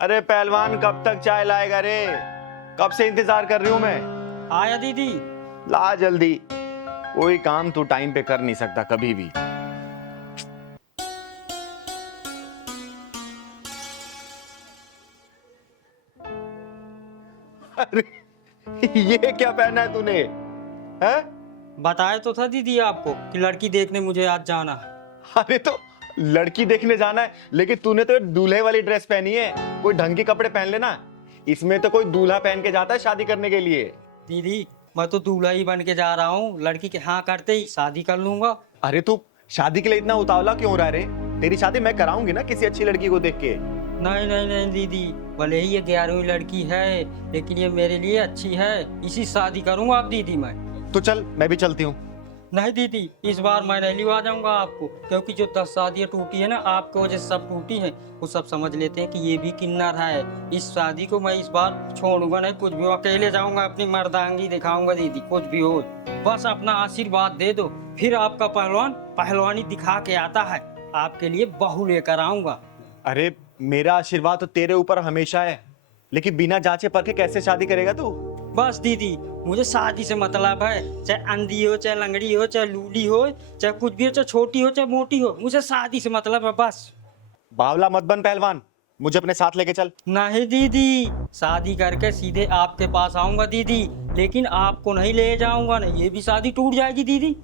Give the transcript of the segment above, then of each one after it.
अरे पहलवान कब तक चाय लाएगा रे? कब से इंतजार कर रही हूं मैं। आया दीदी। ला जल्दी। कोई काम तू टाइम पे कर नहीं सकता कभी भी। अरे ये क्या पहना है तूने? हैं? बताया तो था दीदी आपको कि लड़की देखने मुझे आज जाना है। अरे तो लड़की देखने जाना है, लेकिन तूने तो दूल्हे वाली ड्रेस पहनी है। कोई ढंग के कपड़े पहन लेना। इसमें तो कोई दूल्हा पहन के जाता है शादी करने के लिए। दीदी मैं तो दूल्हा ही बन के जा रहा हूँ, लड़की के हाँ करते ही शादी कर लूंगा। अरे तू शादी के लिए इतना उतावला क्यों हो रहा है रे? तेरी शादी मैं कराऊंगी ना किसी अच्छी लड़की को देख के। नहीं नहीं नहीं दीदी, भले ही ये 11वीं लड़की है लेकिन ये मेरे लिए अच्छी है, इसी शादी करूंगा आप दीदी मैं। तो चल मैं भी चलती हूँ। नहीं दीदी, इस बार मैं नहीं लिवा जाऊंगा आपको, क्योंकि जो 10 शादियां टूटी है ना आपकी वजह से सब टूटी है। वो सब समझ लेते हैं कि ये भी किन्नर है। इस शादी को मैं इस बार छोड़ूंगा नहीं, कुछ भी हो अकेले जाऊंगा, अपनी मर्दांगी दिखाऊंगा दीदी, कुछ भी हो बस अपना आशीर्वाद दे दो। फिर आपका पहलवान पहलवानी दिखा के आता है, आपके लिए बहू लेकर आऊंगा। अरे मेरा आशीर्वाद तो तेरे ऊपर हमेशा है, लेकिन बिना जांचे परखे कैसे शादी करेगा तू? बस दीदी मुझे शादी से मतलब है, चाहे अंधी हो, चाहे लंगड़ी हो, चाहे लूली हो, चाहे कुछ भी हो, चाहे छोटी हो, चाहे मोटी हो, मुझे शादी से मतलब है बस। बावला मत बन पहलवान, मुझे अपने साथ लेके चल। नहीं दीदी, शादी करके सीधे आपके पास आऊंगा दीदी, लेकिन आपको नहीं ले जाऊंगा ना, ये भी शादी टूट जाएगी दीदी।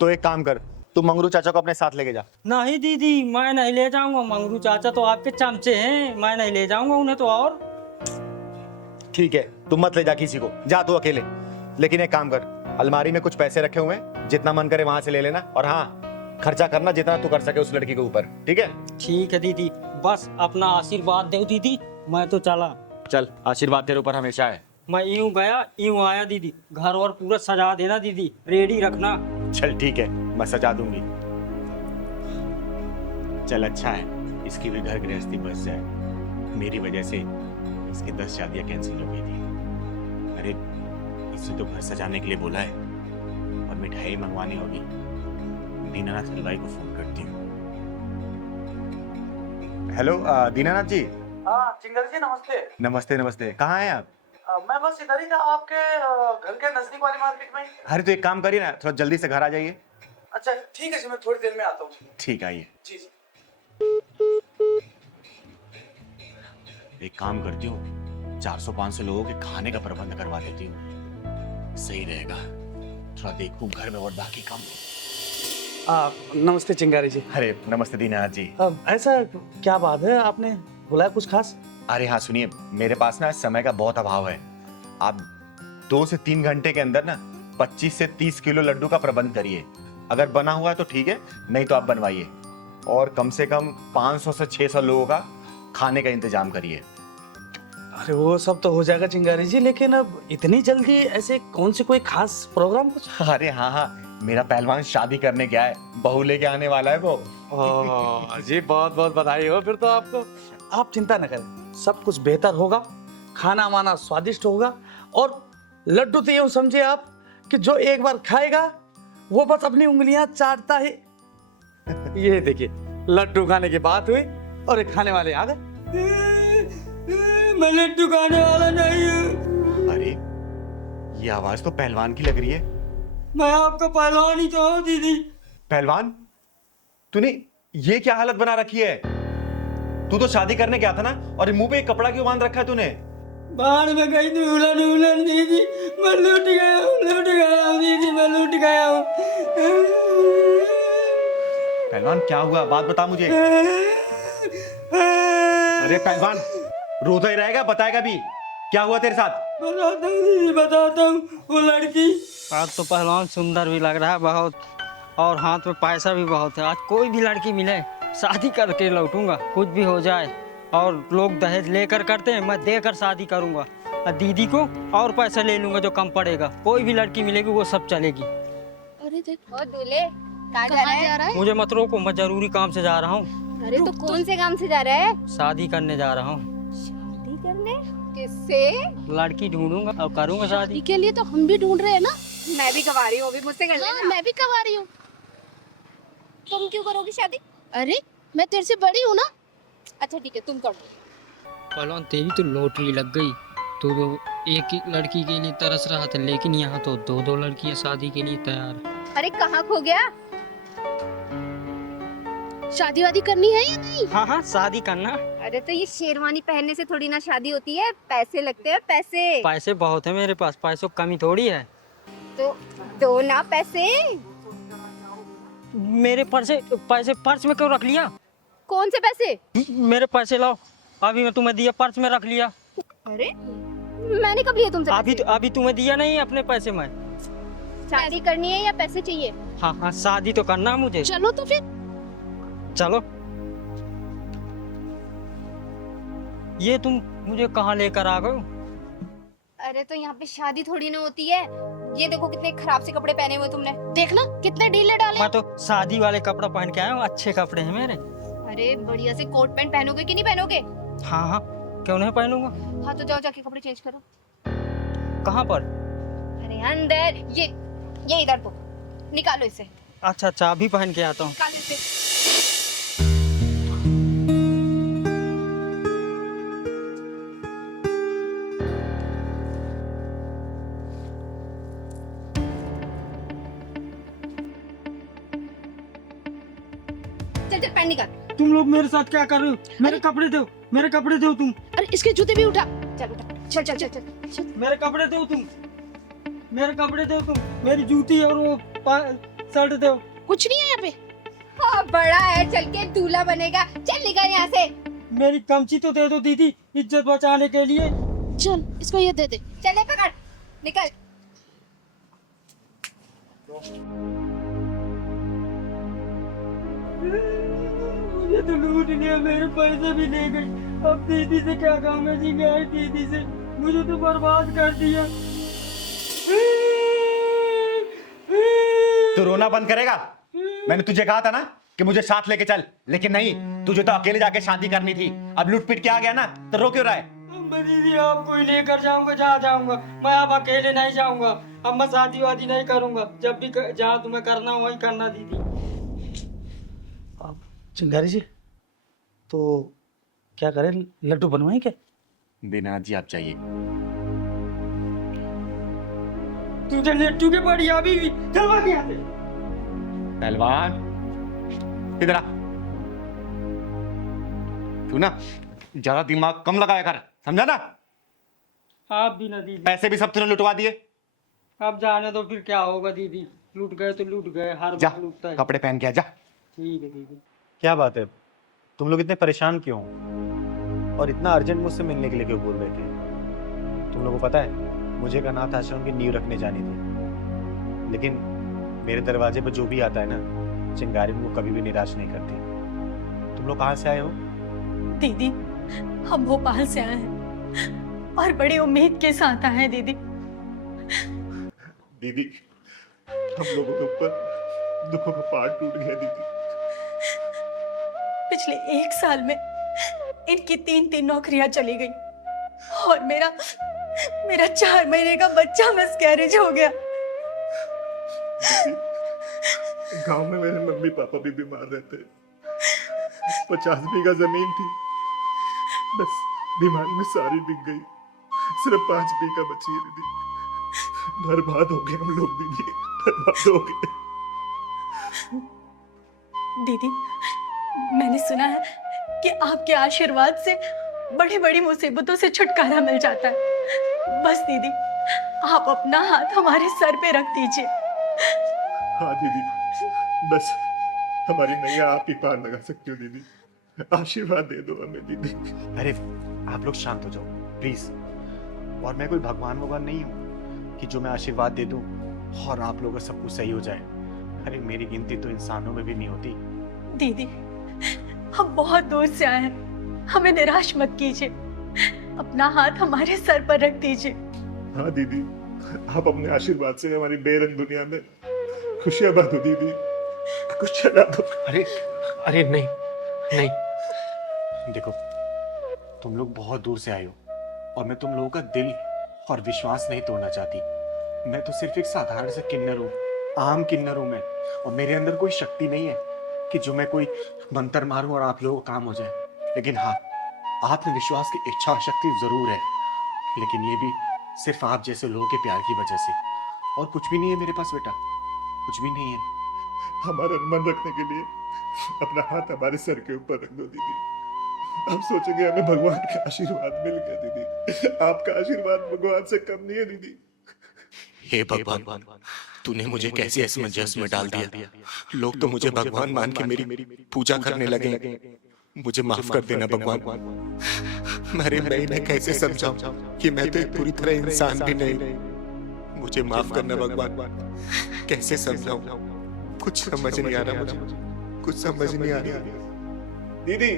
तो एक काम कर, तू मंगरू चाचा को अपने साथ लेके जा। नहीं दीदी मैं नहीं ले जाऊंगा, मंगरू चाचा तो आपके चमचे हैं, मैं नहीं ले जाऊंगा उन्हें तो। और ठीक है, तू मत ले जा किसी को, जा तू अकेले। लेकिन एक काम कर, अलमारी में कुछ पैसे रखे हुए हैं, जितना मन करे वहां से ले लेना, और हाँ खर्चा करना जितना तू कर सके उस लड़की के ऊपर, ठीक है? ठीक है दीदी, बस अपना आशीर्वाद दो दीदी, मैं तो चला। चल, आशीर्वाद तेरे ऊपर हमेशा है। मैं यूं गया यूं आया दीदी, घर और पूरा सजा देना दीदी, रेडी रखना। चल ठीक है, मैं सजा दूंगी। चल अच्छा है, इसकी भी घर गृहस्थी बच जाए। मेरी वजह से इसकी 10 शादियां कैंसिल हो गई थी। अरे इसे तो घर सजाने के लिए बोला है, और मिठाई मंगवानी होगी। दीनानाथ हलवाई को फोन करती हूँ। हेलो दीनानाथ जी। हाँ चिंगर जी नमस्ते। नमस्ते नमस्ते, कहाँ हैं आप? मैं बस इधर ही था, आपके घर के नजदीक वाली मार्केट में। अरे तो एक काम करिए ना, थोड़ा जल्दी से घर आ जाइए। अच्छा ठीक है जी, मैं थोड़ी देर में आता हूँ। ठीक, आइए। जी जी। एक काम करती हूँ, 400-500 लोगों के खाने का प्रबंध करवा देती हूँ, सही रहेगा। थोड़ा देखूं घर में और बाकी काम। नमस्ते चिंगारी जी। अरे नमस्ते दीनानाथ जी। ऐसा क्या बात है, आपने बुलाया कुछ खास? अरे हाँ सुनिए, मेरे पास ना समय का बहुत अभाव है। आप 2 से 3 घंटे के अंदर ना 25 से 30 किलो लड्डू का प्रबंध करिए। अगर बना हुआ है तो ठीक है, नहीं तो आप बनवाइए। और कम से कम 500 से 600 लोगों का खाने का इंतजाम करिए। अरे वो सब तो हो जाएगा चिंगारी जी, लेकिन अब इतनी जल्दी ऐसे कौन सी कोई खास प्रोग्राम कुछ? अरे हाँ हाँ, मेरा पहलवान शादी करने गया है, बहू लेके आने वाला है वो। जी बहुत बहुत बधाई हो फिर तो आपको। आप चिंता न करें, सब कुछ बेहतर होगा, खाना वाना स्वादिष्ट होगा, और लड्डू तो यूं समझिए आप कि जो एक बार खाएगा वो बस अपनी उंगलियां चाटता ही। ये देखिए, लड्डू खाने की बात हुई और ये खाने वाले आ गए। मैं लड्डू खाने वाला नहीं हूँ। अरे ये आवाज तो पहलवान की लग रही है। मैं आपका पहलवान ही तो हूँ दीदी। पहलवान, तूने ये क्या हालत बना रखी है? तू तो शादी करने गया था ना, और ये मुंह पे एक कपड़ा क्यों बांध रखा है तूने? बाहर में गई दुल्हन उल्हन दीदी, मैं लूट गया हूँ दीदी, मैं लूट गया हूँ। पहलवान क्या हुआ, बात बता मुझे। अरे पहलवान, रोता ही रहेगा, बताएगा भी? क्या हुआ तेरे साथ? बताता हूँ दीदी, बताता हूँ। वो लड़की आज तो पहलवान सुंदर भी लग रहा है बहुत, और हाथ में पैसा भी बहुत है। आज कोई भी लड़की मिले शादी करके लौटूंगा, कुछ भी हो जाए। और लोग दहेज लेकर करते हैं, मैं देकर शादी करूंगा। और दीदी को और पैसा ले लूंगा जो कम पड़ेगा। कोई भी लड़की मिलेगी वो सब चलेगी। अरे देखो दूल्हे कहाँ जा रहा है? मुझे मत रोको, मैं जरूरी काम से जा रहा हूँ। अरे तो कौन से काम से जा रहा है? शादी करने जा रहा हूँ। शादी करने? किससे? लड़की ढूंढूंगा और करूंगा शादी। के लिए तो हम भी ढूंढ रहे हैं ना। मैं भी कवा रही हूँ, अभी मुझसे कर लेना। मैं भी कवा रही हूँ। तुम क्यों करोगी शादी? अरे मैं तेरे से बड़ी हूँ ना। अच्छा ठीक है, तुम कर दो। पहलवान तेरी तो लॉटरी लग गई। तो एक ही लड़की के लिए तरस रहा था, लेकिन यहाँ तो दो दो लड़कियां शादी के लिए तैयार है। अरे कहाँ खो गया? शादी वादी करनी है या नहीं? हाँ हाँ, शादी करना। अरे तो ये शेरवानी पहनने से थोड़ी ना शादी होती है, पैसे लगते हैं पैसे। पैसे बहुत है मेरे पास, पैसों की कमी थोड़ी है। तो दो ना पैसे। मेरे पैसे पर्स में क्यों रख लिया? कौन से पैसे? मेरे पैसे लाओ, अभी मैं तुम्हें दिया, पर्स में रख लिया। अरे मैंने कब लिए तुमसे पैसे? अभी तुम्हें दिया नहीं अपने पैसे में। शादी करनी है या पैसे चाहिए? हाँ हाँ, शादी तो करना है मुझे। चलो तो फिर। चलो। ये तुम मुझे कहाँ लेकर आ गए? अरे तो यहाँ पे शादी थोड़ी ना होती है। ये देखो कितने खराब से कपड़े पहने हुए तुमने। देखना कितने ढीले डाले। मैं तो शादी वाले कपड़ा पहन के आया हूँ, अच्छे कपड़े हैं मेरे। अरे बढ़िया से कोट पैंट पहनोगे कि नहीं पहनोगे? हाँ हाँ, क्यों नहीं पहनूंगा। हाँ तो जाओ जाके कपड़े चेंज करो। कहाँ पर? अरे अंदर, ये इधर तो निकालो इसे। अच्छा अच्छा, अभी पहन के आता हूँ। निकालो इसे। चल चल पैंट निकाल। तुम लोग मेरे साथ क्या कर रहे हो? मेरे कपड़े दो, मेरे कपड़े दो तुम। अरे इसके जूते भी उठा। चल उठा, चल चल चल चल चल। मेरे कपड़े दो तुम, मेरे कपड़े दो तुम, मेरी जूती और वो शर्ट दो। कुछ नहीं है यहाँ पे। हाँ बड़ा है, चल के दूल्हा बनेगा। चल निकल यहाँ से। मेरी कमची तो दे दो दीदी, इज्जत बचाने के लिए। चल इसको ये दे दे। चल ले पकड़, निकल। मुझे तो लूट लिया, मेरे पैसे भी ले गई। अब दीदी से क्या काम है जी, गए दीदी से, मुझे तो बर्बाद कर दिया। तू रोना बंद करेगा? मैंने तुझे कहा था ना कि मुझे साथ लेके चल, लेकिन नहीं, तुझे तो अकेले जाके शादी करनी थी। अब लूट पीट के आ गया ना, तो रो क्यों रहा है? मैं दीदी आपको ही लेकर जाऊंगा, जहाँ जाऊंगा। मैं अब अकेले नहीं जाऊंगा। अब मैं शादी वादी नहीं करूंगा। जब भी जहाँ तुम्हें करना हो वही करना दीदी। अब चिंगारी जी, तो क्या करें, लड्डू बनवाएं क्या? दीनानाथ जी आप चाहिए। तुझे लट्टू के पड़ी अभी भी, चलवा के यहाँ से। पहलवान इधर आ। तू ना ज्यादा दिमाग कम लगाया कर, समझा ना? आप भी ना दीदी। पैसे भी सब तूने लुटवा दिए। अब जाने दो, फिर क्या होगा दीदी। लूट गए तो लूट गए, हर जा बार लूटता है। कपड़े पहन के आ जा। ठीक है दीदी। क्या बात है, तुम लोग इतने परेशान क्यों हो और इतना अर्जेंट मुझसे मिलने के लिए क्यों बोल रहे थे? तुम लोगों को पता है मुझे एक अनाथ आश्रम की नींव रखने जानी थी, लेकिन मेरे दरवाजे पर जो भी आता है ना, चिंगारी वो कभी भी निराश नहीं करती। तुम लोग कहाँ से आए हो? दीदी, हम भोपाल से आए हैं और बड़ी उम्मीद के साथ आए हैं दीदी। दीदी हम लोगों के ऊपर दुखों का पहाड़ टूट गया दीदी। पिछले 1 साल में इनकी 3 नौकरियां चली गई और मेरा 4 महीने का बच्चा मिसकैरेज हो गया। गांव में मेरे मम्मी पापा भी बीमार रहते, 50 बीघा जमीन थी, बस बीमारी में सारी बिक गई, सिर्फ 5 बीघा बची है दीदी। बर्बाद हो गए हम लोग दीदी, बर्बाद हो गए। दीदी, मैंने सुना है कि आपके आशीर्वाद से बड़ी बड़ी मुसीबतों से छुटकारा मिल जाता है। बस दीदी, आप अपना हाथ हमारे सर पे रख दीजिए। हाँ दीदी, बस हमारी नैया आप ही पार लगा सकती हो दीदी, आशीर्वाद दे दो हमें दीदी। अरे आप लोग शांत हो जाओ प्लीज। और मैं कोई भगवान भगवान नहीं हूँ कि जो मैं आशीर्वाद दे दूं और आप लोगों का सब कुछ सही हो जाए। अरे मेरी गिनती तो इंसानों में भी नहीं होती। दीदी, हम बहुत दूर से आए हैं, हमें निराश मत कीजिए। अपना हाथ हमारे सर पर रख दीजिए। हाँ दीदी, आप अपने आशीर्वाद से हमारी बेरंग दुनिया में खुशियां बांटो दीदी, कुछ चला दो। अरे अरे नहीं नहीं, देखो तुम लोग बहुत दूर से आए हो और मैं तुम लोगों का दिल और विश्वास नहीं तोड़ना चाहती। मैं तो सिर्फ एक साधारण सा किन्नर हूँ, आम किन्नर हूँ मैं, और मेरे अंदर कोई शक्ति नहीं है कि जो मैं कोई मंत्र मारूं और आप लोगों का काम हो जाए। लेकिन हाँ, आत्मविश्वास की इच्छा शक्ति जरूर है, लेकिन ये भी सिर्फ आप जैसे लोगों के प्यार की वजह से। और कुछ भी नहीं है मेरे पास बेटा, कुछ भी नहीं है। हमारा अनुमान रखने के लिए अपना हाथ हमारे सर के ऊपर रख दो दीदी। आप सोचेंगे हमें भगवान का आशीर्वाद मिल गया दीदी। आपका आशीर्वाद भगवान से कम नहीं है दीदी। हे भगवान, तूने मुझे कैसे असमंजस में डाल दिया। लोग तो मुझे भगवान मान के मेरी पूजा करने लगे। मुझे माफ कर देना भगवान। मैं इन्हें कैसे समझाऊं कि मैं तो एक पूरी तरह इंसान भी नहीं। मुझे माफ करना भगवान। कैसे समझाऊं, कुछ समझ नहीं आ रहा मुझे, कुछ समझ नहीं आ रहा। दीदी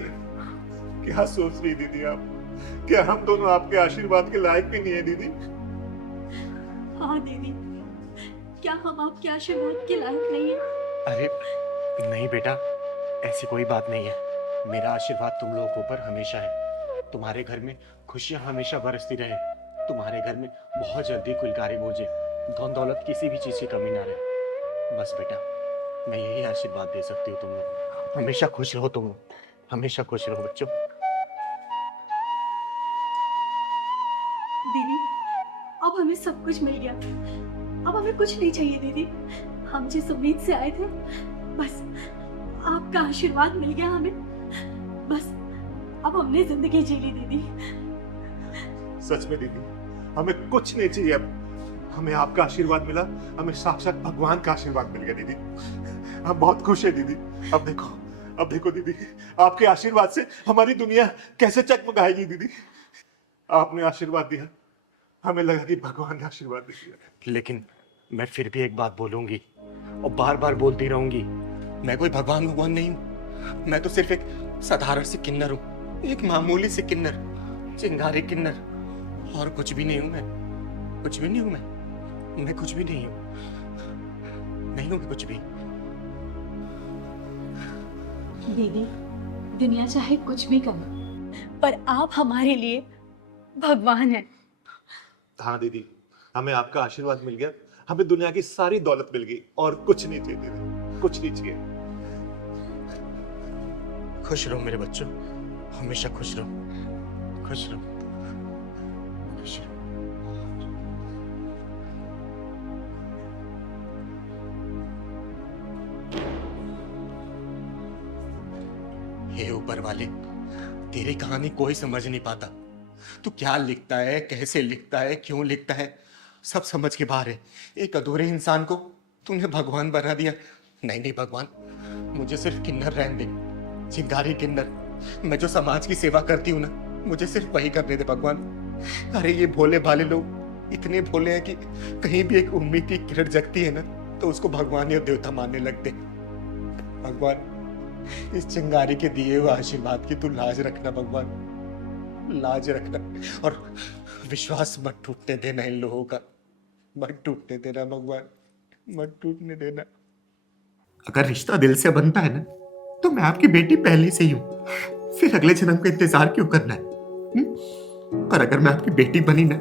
क्या सोच रही दीदी आप? क्या हम दोनों आपके आशीर्वाद के लायक भी नहीं है दीदी? हाँ दीदी, क्या हम आपके आशीर्वाद के लायक नहीं है? अरे नहीं बेटा, ऐसी कोई बात नहीं है। मेरा आशीर्वाद तुम लोगों के ऊपर हमेशा है। तुम्हारे घर में खुशियां हमेशा बरसती रहे। तुम्हारे घर में बहुत जल्दी कुलकारी बोझे, धन दौलत किसी भी चीज की कमी ना रहे। बस बेटा, मैं यही आशीर्वाद दे सकती हूँ। तुम लोग हमेशा खुश रहो, तुम लोग हमेशा खुश रहो बच्चों। दीदी, अब हमें सब कुछ मिल गया। अब हमें कुछ नहीं चाहिए दीदी। हम जिस उम्मीद से आए थे, बस आपका आशीर्वाद मिल गया हमें। बस अब हमने जिंदगी जी ली दीदी। सच में दीदी, हमें कुछ नहीं चाहिए अब। हमें आपका आशीर्वाद मिला, हमें साक्षात भगवान का आशीर्वाद मिल गया दीदी। हम बहुत खुश है दीदी। अब देखो दीदी, आपके आशीर्वाद से हमारी दुनिया कैसे चकमकाएगी दीदी। आपने आशीर्वाद दिया, हमें लगा कि भगवान ने आशीर्वाद दिया। लेकिन मैं फिर भी एक बात बोलूंगी और बार बार बोलती रहूंगी। मैं कोई भगवान नहीं हूँ। मैं तो सिर्फ एक साधारण सी किन्नर हूँ, एक मामूली सी किन्नर, चिंगारी किन्नर, और कुछ भी नहीं हूँ। मैं कुछ भी नहीं हूँ। मैं कुछ भी नहीं हूँ। नहीं हूँ मैं कुछ भी। दीदी, दुनिया चाहे कुछ भी करे, पर आप हमारे लिए भगवान हैं। हाँ दीदी, हमें आपका आशीर्वाद मिल गया। हमें दुनिया की सारी दौलत मिल गई और कुछ नहीं चाहिए दीदी, कुछ नहीं चाहिए। खुश रहो मेरे बच्चों, हमेशा खुश रहो, खुश रहो, खुश रहो। हे ऊपर वाले, तेरी कहानी कोई समझ नहीं पाता। तू क्या लिखता है, कैसे लिखता है, क्यों लिखता है, सब समझ के बाहर है। एक अधूरे इंसान को तूने भगवान बना दिया। नहीं भगवान, मुझे सिर्फ किन्नर रहने दे, चिंगारी किन्नर। मैं जो समाज की सेवा करती हूँ ना, मुझे सिर्फ वही करने दे भगवान। अरे ये भोले भाले लोग इतने भोले हैं कि कहीं भी एक उम्मीद की किरण जगती है ना, तो उसको भगवान या देवता मानने लगते। भगवान, इस चिंगारी के दिए हुए आशीर्वाद की तू लाज रखना भगवान, लाज रखना। और विश्वास मत टूटने देना इन लोगों का, मत टूटने देना भगवान, मत टूटने देना। अगर रिश्ता दिल से बनता है ना, तो मैं आपकी बेटी पहले से ही हूं, फिर अगले जन्म का इंतजार क्यों करना है? और अगर मैं आपकी बेटी बनी ना,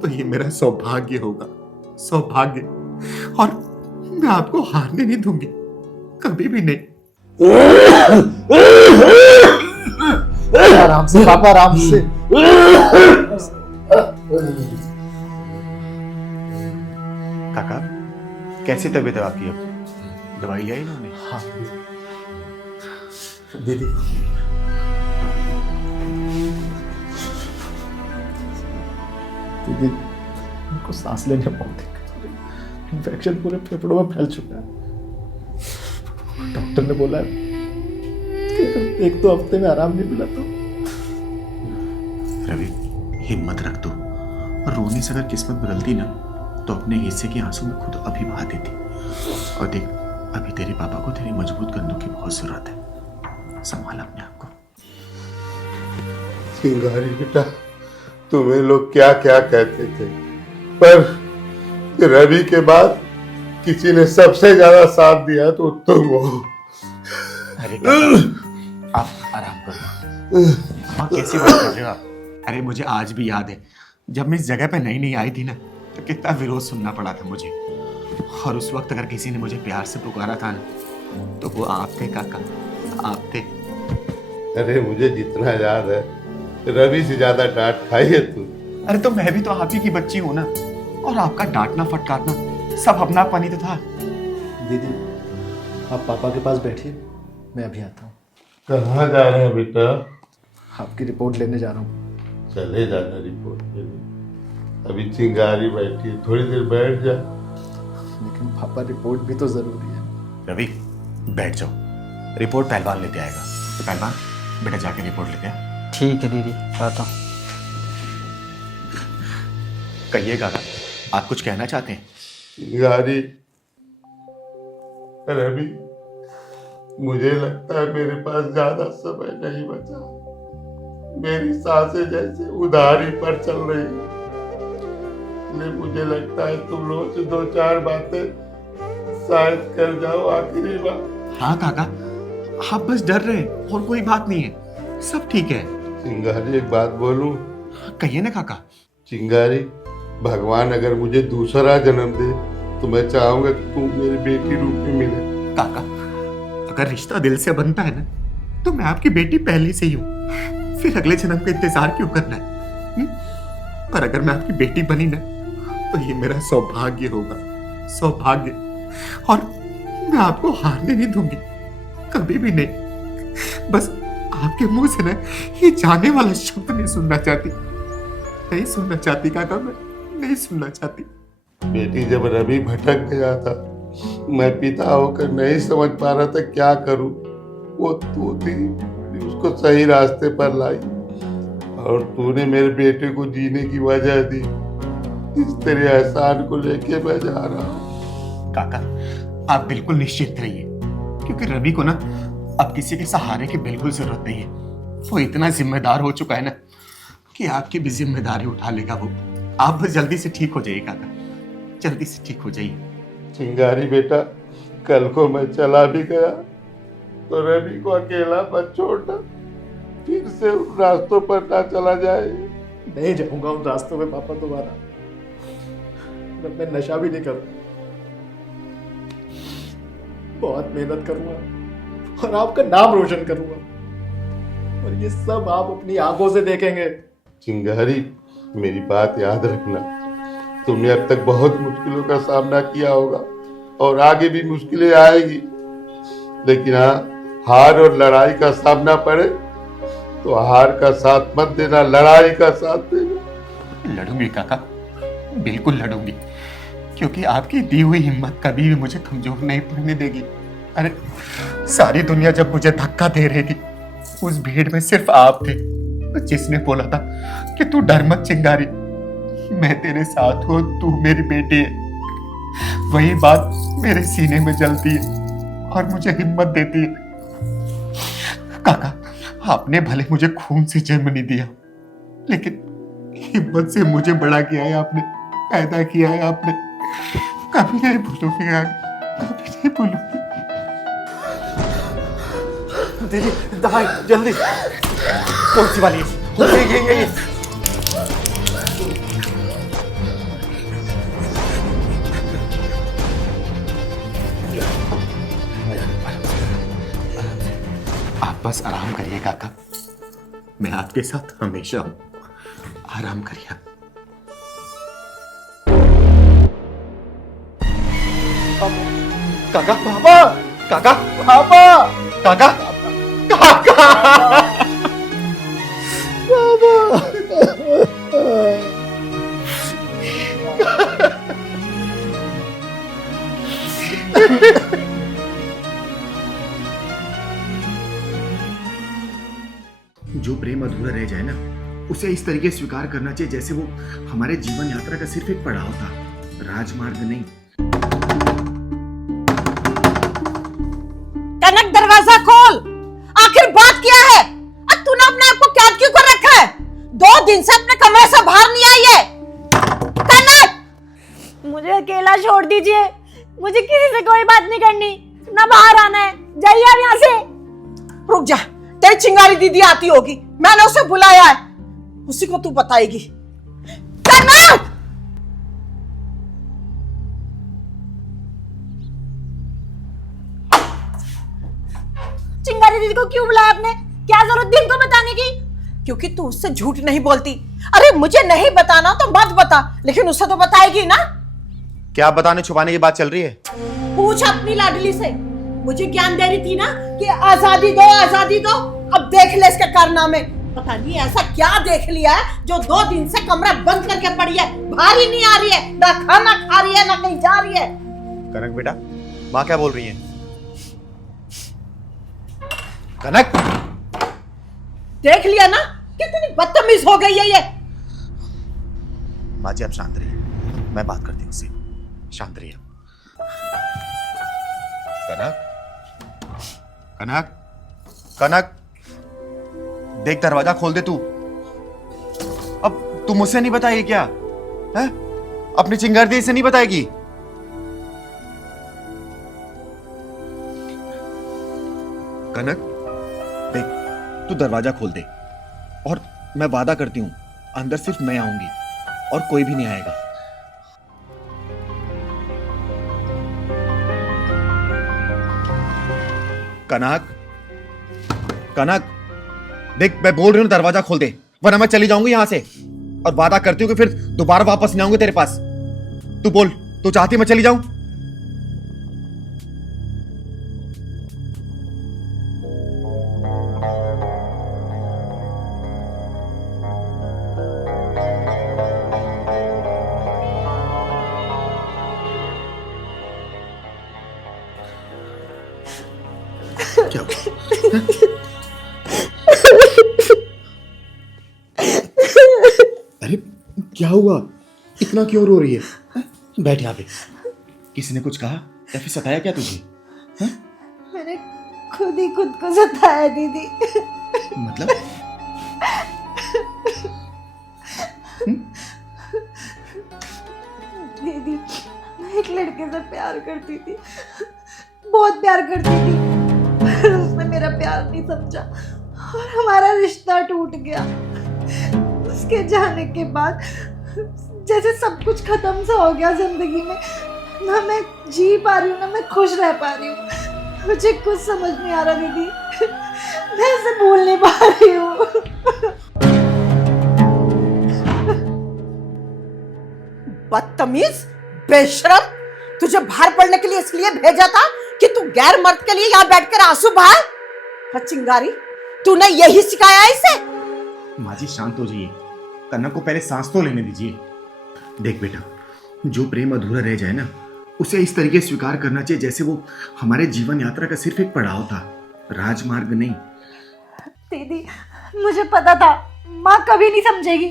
तो ये मेरा सौभाग्य होगा, सौभाग्य। और मैं आपको हारने नहीं दूंगी, कभी भी नहीं। आराम से पापा, आराम से। काका, कैसी तबीयत है आपकी? अब दवाई लिया इन्होंने? हाँ दीदी, दीदी उनको सांस लेने में बहुत दिक्कत हो रही है। इन्फेक्शन पूरे फेफड़ों में फैल चुका है। डॉक्टर ने बोला है कि एक दो हफ्ते में आराम नहीं मिला तो। रवि, हिम्मत रख दो। रोने से अगर किस्मत बदलती ना, तो अपने हिस्से के आंसू में खुद अभी बहा देती। और देख, अभी तेरे पापा को तेरे मजबूत कंधों की बहुत जरूरत है। संभाल अपने आप को। चिंगारी बेटा, तुम्हें लोग क्या क्या कहते थे, पर रवि के बाद किसी ने सबसे ज्यादा साथ दिया तो तुम हो। अरे काका, आप आराम करो। हाँ, कैसी बात कर रहे हो आप? अरे मुझे आज भी याद है, जब मैं इस जगह पे नई आई थी ना, तो कितना विरोध सुनना पड़ा था मुझे। और उस वक्त अगर किसी ने मुझे प्यार से पुकारा था ना, तो वो आप थे काका, आप थे। अरे मुझे जितना याद है, रवि से ज्यादा डांट खाई है तू। अरे तो मैं भी तो आप ही की बच्ची हूं ना, और आपका डांटना फटकारना सब अपनापन ही तो था। दीदी आप पापा के पास बैठिए, मैं अभी आता हूँ। कहाँ जा रहे हैं बेटा? आपकी रिपोर्ट लेने जा रहा हूँ। चले जाना रिपोर्ट लेने। अभी चिंगारी बैठी है, थोड़ी देर बैठ जा। लेकिन पापा रिपोर्ट भी तो जरूरी है। रवि बैठ जाओ, रिपोर्ट पहलवान लेते आएगा। तो पहलवान बेटा जाके रिपोर्ट लेते हैं। ठीक है दीदी, आता हूँ। कहिए काका, आप कुछ कहना चाहते हैं? चिंगारी, रवि मुझे लगता है मेरे पास ज्यादा समय नहीं बचा। मेरी सांसें जैसे उधारी पर चल रही है। इसलिए मुझे लगता है तुम लोगों से 2-4 बातें शायद कर जाओ आखिरी बार। हाँ काका, आप बस डर रहे हैं और कोई बात नहीं है, सब ठीक है। चिंगारी एक बात बोलूं? कहिए ना काका। चिंगारी, भगवान अगर मुझे दूसरा जन्म दे तो मैं चाहूंगा कि तू मेरी बेटी रूप में मिले। काका अगर रिश्ता दिल से बनता है ना तो मैं आपकी बेटी पहले से ही हूँ, फिर अगले जन्म का इंतजार क्यों करना है? और अगर मैं आपकी बेटी बनी ना तो ये मेरा सौभाग्य होगा, सौभाग्य। और मैं आपको हारने नहीं दूंगी, कभी भी नहीं। बस आपके मुंह से ना ये जाने वाला शब्द नहीं सुनना चाहती, नहीं सुनना चाहती काका, मैं नहीं सुनना चाहती। बेटी जब रवि भटक गया था, मैं पिता होकर नहीं समझ पा रहा था क्या करूं। वो तू थी जो उसको सही रास्ते पर लाई, और तूने मेरे बेटे को जीने की वजह दी। इस तेरे एहसान को लेके मैं जा रहा हूँ। काका आप बिल्कुल निश्चित रहिए, क्योंकि रवि को ना अब किसी के सहारे की बिल्कुल जरूरत नहीं है। वो इतना जिम्मेदार हो चुका है ना कि आपकी भी जिम्मेदारी उठा लेगा वो। आप बस जल्दी से ठीक हो जाइए काका, जल्दी से ठीक हो जाइए। चिंगारी बेटा, कल को मैं चला भी गया तो रवि को अकेला मत छोड़ना, फिर से उन रास्तों पर ना चला जाए। नहीं जाऊंगा उन रास्तों में पापा दोबारा। मैं नशा भी नहीं करूंगा, बहुत मेहनत करूंगा और आपका नाम रोशन करूंगा, और ये सब आप अपनी आंखों से देखेंगे। चिंगारी, मेरी बात याद रखना, तुमने अब तक बहुत मुश्किलों का सामना किया होगा और आगे भी मुश्किलें आएगी, लेकिन हाँ, हार और लड़ाई का सामना पड़े तो हार का साथ मत देना, लड़ाई का साथ देना। लड़ूंगी काका, बिल्कुल लड़ूंगी, क्योंकि आपकी दी हुई हिम्मत कभी भी मुझे कमजोर नहीं पड़ने देगी। अरे सारी दुनिया जब मुझे धक्का दे रही थी, उस भीड़ में सिर्फ आप थे जिसने बोला था कि तू डर मत चिंगारी, मैं तेरे साथ हूं, तू मेरी बेटी है। वही बात मेरे सीने में जलती है और मुझे हिम्मत देती है। काका आपने भले मुझे खून से जन्म नहीं दिया, लेकिन हिम्मत से मुझे बड़ा किया है आपने, पैदा किया है आपने। कभी नहीं भूलूंगी, कभी नहीं भूलूंगी। दीदी दवाई जल्दी। कौन सी वाली? ये आप बस आराम करिए काका, मैं आपके साथ हमेशा हूं, आराम करिए आप। काका पापा, काका पापा, काका काका जो प्रेम अधूरा रह जाए ना, उसे इस तरीके से स्वीकार करना चाहिए जैसे वो हमारे जीवन यात्रा का सिर्फ एक पड़ाव था, राजमार्ग नहीं। कनक दरवाजा खोल, आखिर बात क्या है? अब तूने अपने आप को कैद क्यों कर रखा है? 2 दिन से अपने कमरे से बाहर नहीं आई है। कनक, मुझे अकेला छोड़ दीजिए, मुझे किसी से कोई बात नहीं करनी, ना बाहर आना है, जाइए आप यहाँ से। रुक जा, तेरी चिंगारी दीदी आती होगी, मैंने उसे बुलाया है, उसी को तू बताएगी। कनक! चिंगारी दीदी को क्यों बुलाया आपने? क्या जरूरत थी उनको बताने की? क्योंकि तू उससे झूठ नहीं बोलती। अरे मुझे नहीं बताना तो मत बता, लेकिन उसे तो बताएगी ना। क्या बताने छुपाने की बात चल रही है? पूछ अपनी लाडली से। मुझे ज्ञान दे रही थी ना कि आजादी दो आजादी दो। अब देख ले इसके कारनामे। पता नहीं ऐसा क्या देख लिया है जो 2 दिन से कमरा बंद करके पड़ी है। बाहर ही नहीं आ रही है, ना खाना खा रही है, ना कहीं जा रही है। कनक बेटा, माँ क्या बोल रही है? कनक, देख लिया ना कितनी बदतमीज हो गई है ये। माँ जी आप शांत रहिए, मैं बात करती हूँ उससे। शांत रहिए। कनक, कनक, कनक, देख दरवाजा खोल दे तू। अब तू मुझसे नहीं बताएगी क्या? है? अपनी चिंगारी से नहीं बताएगी? कनक देख, तू दरवाजा खोल दे और मैं वादा करती हूं अंदर सिर्फ मैं आऊंगी और कोई भी नहीं आएगा। कनक, कनक, देख मैं बोल रही हूं दरवाजा खोल दे, वरना मैं चली जाऊंगी यहां से और वादा करती हूं कि फिर दोबारा वापस नहीं आऊंगी तेरे पास। तू बोल, तू चाहती मैं चली जाऊं? क्या हुआ? अरे क्या हुआ? इतना क्यों रो रही है? बैठ यहाँ पे। किसी ने कुछ कहा या फिर सताया क्या तुझे? मैंने खुद ही खुद को सताया दीदी। मतलब? दीदी मैं एक लड़के से प्यार करती थी, बहुत प्यार करती थी, पर उसने मेरा प्यार नहीं समझा और हमारा रिश्ता टूट गया। उसके जाने के बाद जैसे सब कुछ खत्म सा हो गया जिंदगी में। ना मैं जी पा रही हूँ, ना मैं खुश रह पा रही हूँ। मुझे कुछ समझ नहीं आ रहा दीदी, मैं इसे भूल नहीं पा रही हूँ। बदतमीज, बेशरम, तुझे बाहर पढ़ने के लिए इसलिए भेजा था कि तू गैर मर्द के लिए यहाँ बैठकर आंसू बहाए। चिंगारी, तूने यही सिखाया इसे? माँ जी शांत हो जाइए, कनक को पहले सांस तो लेने दीजिए। देख बेटा, जो प्रेम अधूरा रह जाए ना, उसे इस तरीके से स्वीकार करना चाहिए जैसे वो हमारे जीवन यात्रा का सिर्फ एक पड़ाव था, राजमार्ग नहीं। दीदी मुझे पता था माँ कभी नहीं समझेगी,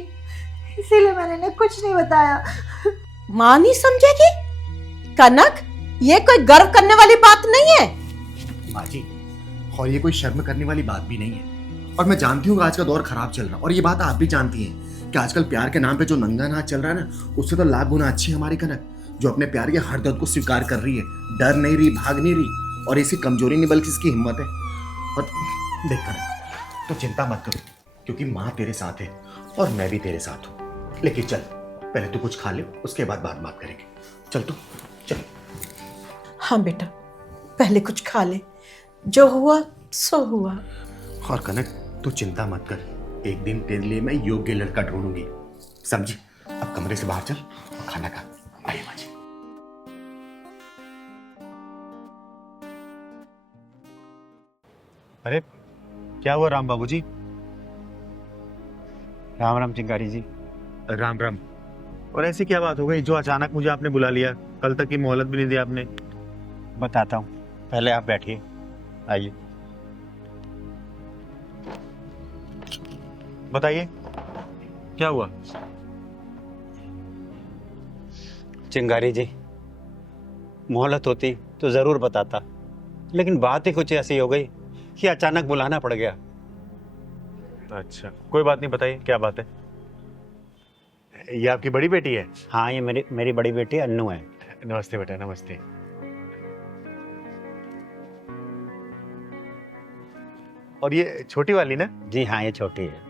इसीलिए मैंने इन्हें कुछ नहीं बताया। माँ नहीं समझेगी? कनक, ये कोई गर्व करने वाली बात नहीं है। माँ जी, और ये कोई शर्म करने वाली बात भी नहीं है। और मैं जानती हूँ कि आज का दौर खराब चल रहा है और ये बात आप भी जानती हैं कि आजकल प्यार के नाम पे जो नंगा नाच चल रहा है ना, उससे तो लाख गुना अच्छी है हमारी कनक, जो अपने प्यार के हर दर्द को स्वीकार कर रही है, डर नहीं रही, भाग नहीं रही। और इसकी कमजोरी नहीं बल्कि इसकी हिम्मत है। और देख कनक, तो चिंता मत करो क्योंकि माँ तेरे साथ है और मैं भी तेरे साथ हूँ। लेकिन चल पहले तू कुछ खा ले, उसके बाद बात करेंगे। चल तू चल। हाँ बेटा, पहले कुछ खा ले, जो हुआ सो हुआ। और कनक तू चिंता मत कर, एक दिन तेरे लिए मैं योग्य लड़का ढूंढूंगी, समझी? अब कमरे से बाहर चल और खाना खा। आइए माँ जी। अरे क्या हुआ राम बाबू जी? राम राम चिंगारी जी। राम राम। और ऐसी क्या बात हो गई जो अचानक मुझे आपने बुला लिया? कल तक की मोहलत भी नहीं दी आपने। बताता हूँ, पहले आप बैठिए, आइए। बताइए क्या हुआ? चिंगारी जी, मोहलत होती तो ज़रूर बताता, लेकिन बात ही कुछ ऐसी हो गई कि अचानक बुलाना पड़ गया। अच्छा कोई बात नहीं, बताइए क्या बात है? ये आपकी बड़ी बेटी है? हाँ, ये मेरी बड़ी बेटी अन्नू है। नमस्ते बेटा, नमस्ते। और ये छोटी वाली ना? जी हाँ, ये छोटी है।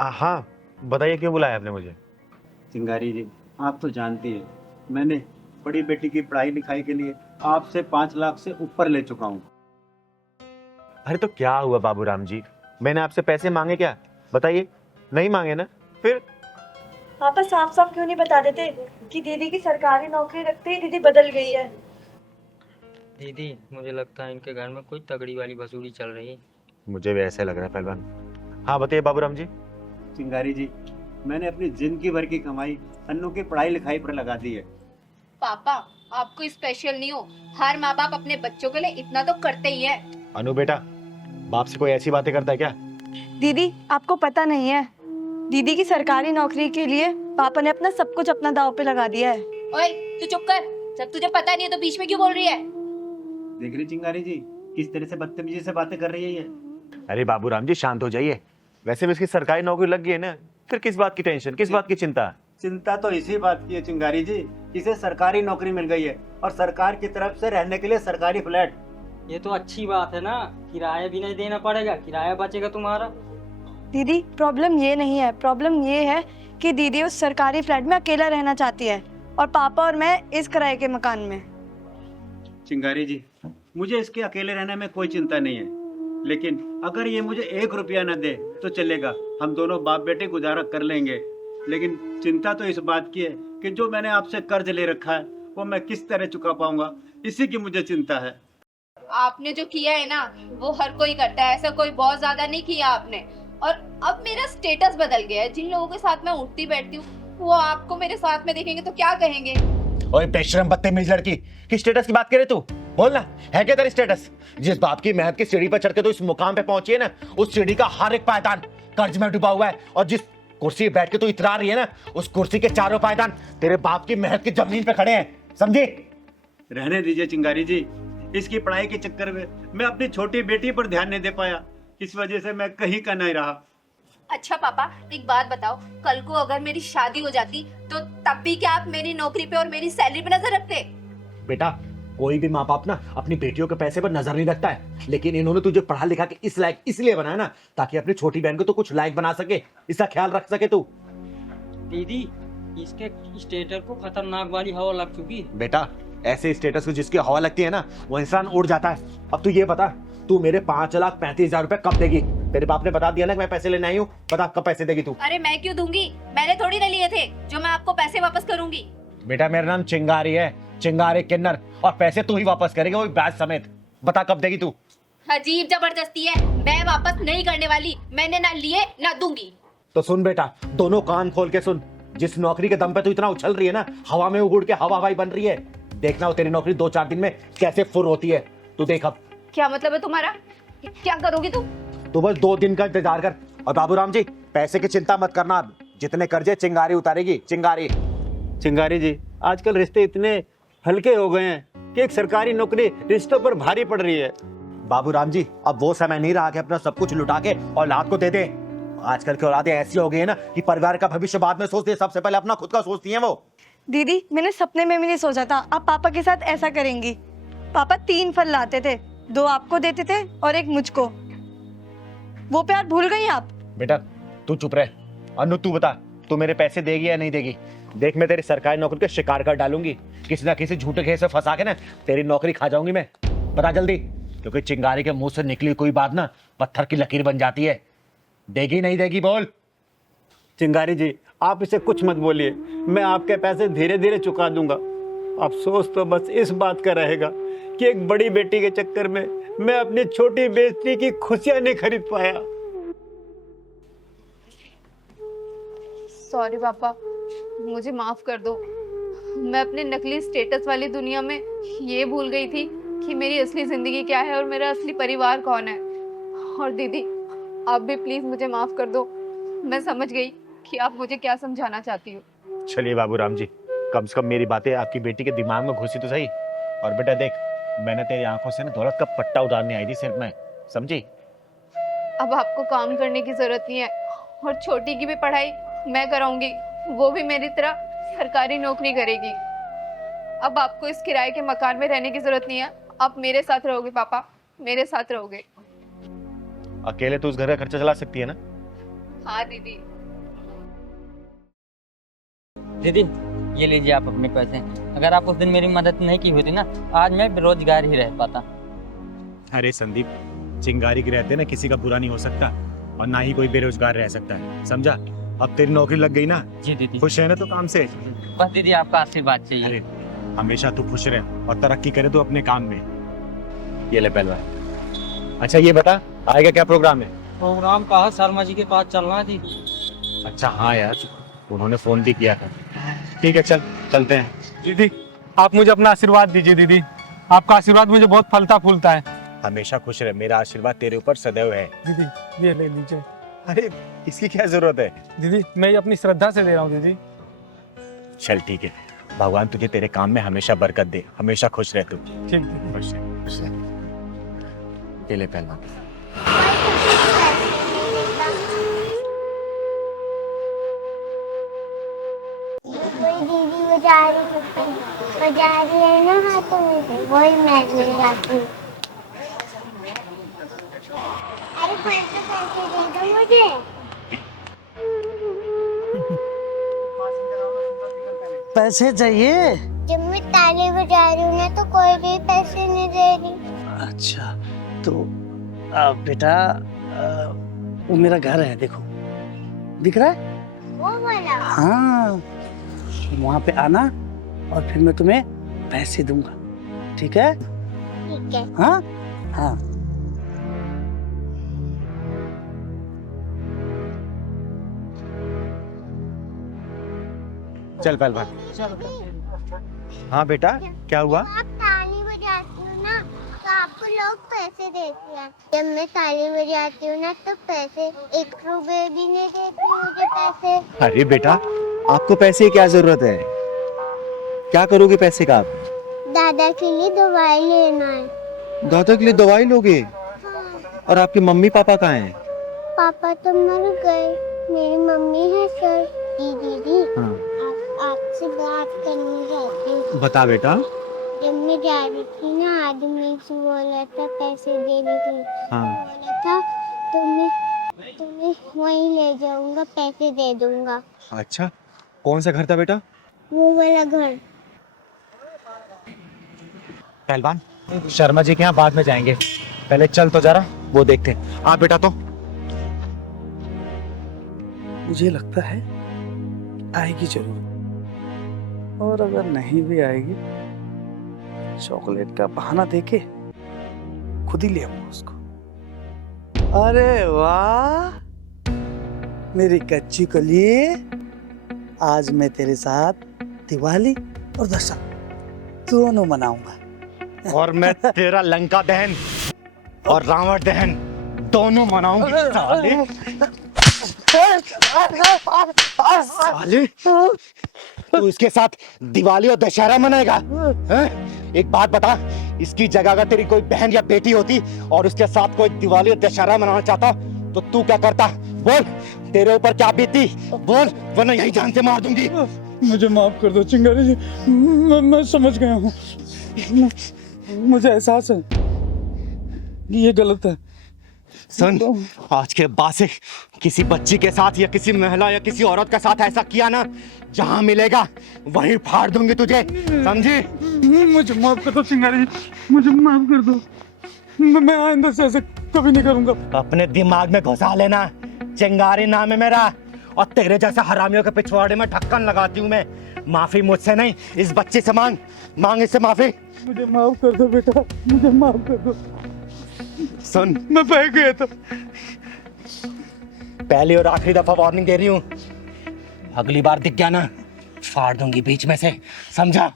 हाँ बताइए क्यों बुलाया आपने मुझे? चिंगारी जी, आप तो जानती हैं, मैंने बड़ी बेटी की पढ़ाई लिखाई के लिए आपसे 5 लाख से ऊपर ले चुका हूँ। अरे तो क्या हुआ बाबूराम जी, मैंने आपसे पैसे मांगे क्या? बताइए, नहीं मांगे ना? फिर पापा साफ साफ क्यों नहीं बता देते कि दीदी की सरकारी नौकरी रखते ही दीदी बदल गई है? दीदी मुझे लगता है इनके घर में कोई तगड़ी वाली भसूड़ी चल रही है। मुझे भी ऐसा लग रहा है पहलवान। हाँ बताइए बाबूराम जी। चिंगारी जी, मैंने अपनी जिंदगी भर की कमाई अन्नू की पढ़ाई लिखाई पर लगा दी है। पापा आप कोई स्पेशल नहीं हो, हर माँ बाप अपने बच्चों के लिए इतना तो करते ही है। अनु बेटा, बाप से कोई ऐसी बातें करता है क्या? दीदी आपको पता नहीं है, दीदी की सरकारी नौकरी के लिए पापा ने अपना सब कुछ अपना दांव पे लगा दिया है। ओए तू चुप कर, जब तुझे पता नहीं है तो बीच में क्यों बोल रही है? देख रही चिंगारी जी, किस तरह से बदतमीजी से बातें कर रही है ये। अरे बाबूराम जी शांत हो जाइए, वैसे भी इसकी सरकारी नौकरी लग गई है ना, फिर किस बात की टेंशन, किस बात की चिंता? चिंता तो इसी बात की है चिंगारी जी, इसे सरकारी नौकरी मिल गई है और सरकार की तरफ से रहने के लिए सरकारी फ्लैट। ये तो अच्छी बात है ना, किराया भी नहीं देना पड़ेगा, किराया बचेगा तुम्हारा। दीदी प्रॉब्लम ये नहीं है, प्रॉब्लम ये है कि दीदी उस सरकारी फ्लैट में अकेला रहना चाहती है और पापा और मैं इस किराए के मकान में। चिंगारी जी, मुझे इसके अकेले रहने में कोई चिंता नहीं है, लेकिन अगर ये मुझे 1 रुपया न दे तो चलेगा, हम दोनों बाप बेटे गुजारा कर लेंगे। लेकिन चिंता तो इस बात की है कि जो मैंने आपसे कर्ज ले रखा है वो मैं किस तरह चुका पाऊंगा, इसी की मुझे चिंता है। आपने जो किया है ना वो हर कोई करता है, ऐसा कोई बहुत ज्यादा नहीं किया आपने। और अब मेरा स्टेटस बदल गया है, जिन लोगों के साथ मैं उठती बैठती हूँ वो आपको मेरे साथ में देखेंगे तो क्या कहेंगे? ओए बेशरम बदतमीज लड़की, किस स्टेटस की बात करे तू? बोल ना, है क्या तेरा स्टेटस? जिस बाप की मेहनत की सीढ़ी पर चढ़ के तू इस मुकाम पे पहुंची है ना, उस सीढ़ी का हर एक पायदान कर्ज में डूबा हुआ है, और जिस कुर्सी पे बैठ के तू इतरा रही है ना, उस कुर्सी के चारों पायदान तेरे बाप की मेहनत की जमीन पे खड़े हैं, समझी? रहने दीजिए चिंगारी जी, इसकी पढ़ाई के चक्कर में मैं अपनी छोटी बेटी पर ध्यान नहीं दे पाया, इस वजह से मैं कहीं का नहीं रहा। अच्छा पापा एक बात बताओ, कल को अगर मेरी शादी हो जाती तो तब भी क्या आप मेरी नौकरी पे और मेरी सैलरी पे नजर रखते? बेटा कोई भी माँ बाप ना अपनी बेटियों के पैसे पर नजर नहीं रखता है, लेकिन इन्होंने तुझे पढ़ा लिखा के इस लायक इसलिए बनाया ना ताकि अपनी छोटी बहन को तो कुछ लायक बना सके, इसका ख्याल रख सके तू। दीदी इसके स्टेटस को खतरनाक वाली हवा लग चुकी है। बेटा ऐसे स्टेटस को जिसकी हवा लगती है ना वो इंसान उड़ जाता है। अब तू ये बता, तू मेरे 5,35,000 रुपए कब देगी? तेरे बाप ने बता दिया ना कि मैं पैसे लेने आई हूँ, बता कब पैसे देगी तू? अरे मैं क्यों दूंगी, मैंने थोड़ी ना लिए थे जो मैं आपको पैसे वापस करूंगी। बेटा मेरा नाम चिंगारी है, चिंगारी किन्नर, और पैसे तू ही वापस करेगा, वो भी ब्याज समेत। बता कब देगी तू? अजीब जबरदस्ती है, मैं वापस नहीं करने वाली, मैंने ना लिए ना दूंगी। तो सुन बेटा, दोनों कान खोल के सुन, जिस नौकरी के दम पे तू इतना उछल रही है ना, हवा में उड़ के हवा हवाई बन रही है, देखना वो तेरी नौकरी 2-4 दिन में कैसे फुर होती है, तू देख। अब क्या मतलब है तुम्हारा? क्या करोगी तू? तू बस 2 दिन का इंतजार कर। और बाबूराम जी पैसे की चिंता मत करना, जितने कर्जे चिंगारी उतारेगी, चिंगारी। चिंगारी जी, आजकल रिश्ते इतने हल्के हो गए हैं कि एक सरकारी नौकरी रिश्तों पर भारी पड़ रही है। बाबूराम जी अब वो समय नहीं रहा कि अपना सब कुछ लुटा के औलाद को दे दे। आजकल की औलादें ऐसी हो गई है ना कि परिवार का भविष्य बाद में सोचती है, सबसे पहले अपना खुद का सोचती हैं वो। दीदी मैंने सपने में भी नहीं सोचा था आप पापा के साथ ऐसा करेंगी। पापा 3 फल लाते थे, 2 आपको देते थे और 1 मुझको। वो प्यार भूल गई आप? बेटा तू चुप रह। अनु तू बता, तू मेरे पैसे देगी या नहीं देगी? देख मैं तेरी सरकारी नौकरी के शिकार कर डालूंगी, किसी ना किसी झूठे खेस में फंसा के ना तेरी नौकरी खा जाऊंगी मैं। बता जल्दी, क्योंकि चिंगारी के मुंह से निकली कोई बात ना पत्थर की लकीर बन जाती है। देगी नहीं देगी बोल? चिंगारी जी, आप इसे कुछ मत बोलिए, मैं आपके पैसे धीरे धीरे चुका दूंगा। अफसोस तो बस इस बात का रहेगा कि एक बड़ी बेटी के चक्कर में मैं अपनी छोटी बेटी की खुशियां नहीं खरीद पाया। सॉरी पापा, मुझे माफ कर दो। मैं अपने नकली स्टेटस वाली दुनिया में ये भूल गई थी कि मेरी असली जिंदगी क्या है और मेरा असली परिवार कौन है। और दीदी आप भी प्लीज मुझे माफ कर दो, मैं समझ गई कि आप मुझे क्या समझाना चाहती हो। चलिए बाबूराम जी, कम से कम मेरी बातें आपकी बेटी के दिमाग में घुसी तो सही। और बेटा देख, मैंने तेरी आंखों से ना दौलत का पट्टा उतारने आई थी सिर्फ मैं, समझी? अब आपको काम करने की जरूरत नहीं है और छोटी की भी पढ़ाई मैं कराऊंगी, वो भी मेरी तरह सरकारी नौकरी करेगी। अब आपको इस किराए के मकान में रहने की जरूरत नहीं है, आप मेरे साथ रहोगे पापा, मेरे साथ रहोगे। अकेले तो उस घर का खर्चा चला सकती है ना? हाँ दीदी। दीदी ये लीजिए आप अपने पैसे, अगर आप उस दिन मेरी मदद नहीं की होती ना आज मैं बेरोजगार ही रह पाता। अरे संदीप, चिंगारी के रहते ना किसी का बुरा नहीं हो सकता और ना ही कोई बेरोजगार रह सकता है, समझा? अब तेरी नौकरी लग गई ना, जी दीदी, खुश है ना तो काम से? बस दीदी आपका आशीर्वाद चाहिए। अरे हमेशा तू खुश रहे और तरक्की करे तो अपने काम में। ये ले पहलवान। अच्छा ये बता, आएगा क्या प्रोग्राम है? प्रोग्राम कहा शर्मा जी के पास चलना है दीदी। अच्छा हाँ यार, उन्होंने फोन भी किया था। ठीक है चल, चलते हैं। दीदी आप मुझे अपना आशीर्वाद दीजिए दीदी, आपका आशीर्वाद मुझे बहुत फलता फूलता है। हमेशा खुश रहे, मेरा आशीर्वाद तेरे ऊपर सदैव है। दीदी ये ले लीजिए। अरे इसकी क्या जरूरत है? दीदी मैं ये अपनी श्रद्धा से दे रहा हूँ दीदी। चल ठीक है, भगवान तुझे तेरे काम में हमेशा बरकत दे, हमेशा खुश रह तू। ठीक दीदी। खुश रह, खुश रह। ये ले पहलवान। दीदी बजा रही है ना हाथों में से, वही मैं ले जाती हूँ। अरे पैसे दे दो मुझे। पैसे चाहिए? जब मैं ताली बजा रही हूँ ना तो कोई भी पैसे नहीं दे रही। अच्छा तो बेटा वो मेरा घर है, देखो दिख रहा है? वो वाला? हाँ, वहाँ पे आना और फिर मैं तुम्हें पैसे दूंगा, ठीक है? ठीक है। हाँ हाँ। चल पहलवान। हाँ बेटा क्या हुआ? आप ताली बजाती हूँ ना तो आपको लोग पैसे देते हैं। जब मैं ताली बजाती हूँ ना तो पैसे 1 रुपए भी नहीं देते मुझे पैसे। अरे बेटा आपको पैसे की क्या जरूरत है? क्या करोगे पैसे का आप? दादा के लिए दवाई लेना है। दादा के लिए दवाई लोगे? हाँ, और आपके मम्मी पापा कहाँ हैं? पापा तो मर गए, मेरी मम्मी है सर। दीदी हाँ। आपसे बात करनी चाहती हूँ। बता बेटा। जब मैं जा रही थी ना आदमी से बोला था पैसे देने के लिए। हाँ। बोला था तुम्हें वहीं ले जाऊंगा, पैसे दे दूंगा। अच्छा कौन सा घर था बेटा? वो वाला घर। पहलवान शर्मा जी के यहाँ बाद में जाएंगे, पहले चल तो जरा वो देखते हैं। आ बेटा तो मुझे लगता है आएगी जरूर, और अगर नहीं भी आएगी चॉकलेट का बहाना देके खुद ही ले आऊंगा उसको। अरे वाह मेरी कच्ची कली, आज मैं तेरे साथ दिवाली और दशहरा दोनों मनाऊंगा। और मैं तेरा लंका दहन और रावण दहन दोनों मनाऊंगी। साले साले तू इसके साथ दिवाली और दशहरा मनाएगा? हैं? एक बात बता, इसकी जगह अगर तेरी कोई बहन या बेटी होती और उसके साथ कोई दिवाली और दशहरा मनाना चाहता तो तू क्या करता? बोल, तेरे ऊपर क्या बीतती? बोल, वरना यही जान से मार दूंगी। मुझे माफ कर दो चिंगारी जी, मैं समझ गया हूँ, मुझे एहसास है कि ये गलत है। सुन, आज के बाद से किसी बच्ची के साथ या किसी महिला या किसी औरत के साथ ऐसा किया ना, जहां मिलेगा वहीं फाड़ दूंगी तुझे, समझी? मुझे माफ कर दो चिंगारी जी, मुझे माफ कर दो, मैं आइंदा से ऐसे कभी नहीं करूंगा। अपने दिमाग में घुसा लेना, चिंगारी नाम है मेरा, और तेरे जैसे हरामियों के पिछवाड़े में ढक्कन लगाती हूँ मैं। माफी मुझसे नहीं, इस बच्चे से मांग इससे माफी। मुझे माफ कर दो बेटा, मुझे माफ कर दो। सुन, मैं बह गया था। पहली और आखिरी दफा वार्निंग दे रही हूँ, अगली बार दिख गया ना फाड़ दूंगी बीच में से, समझा?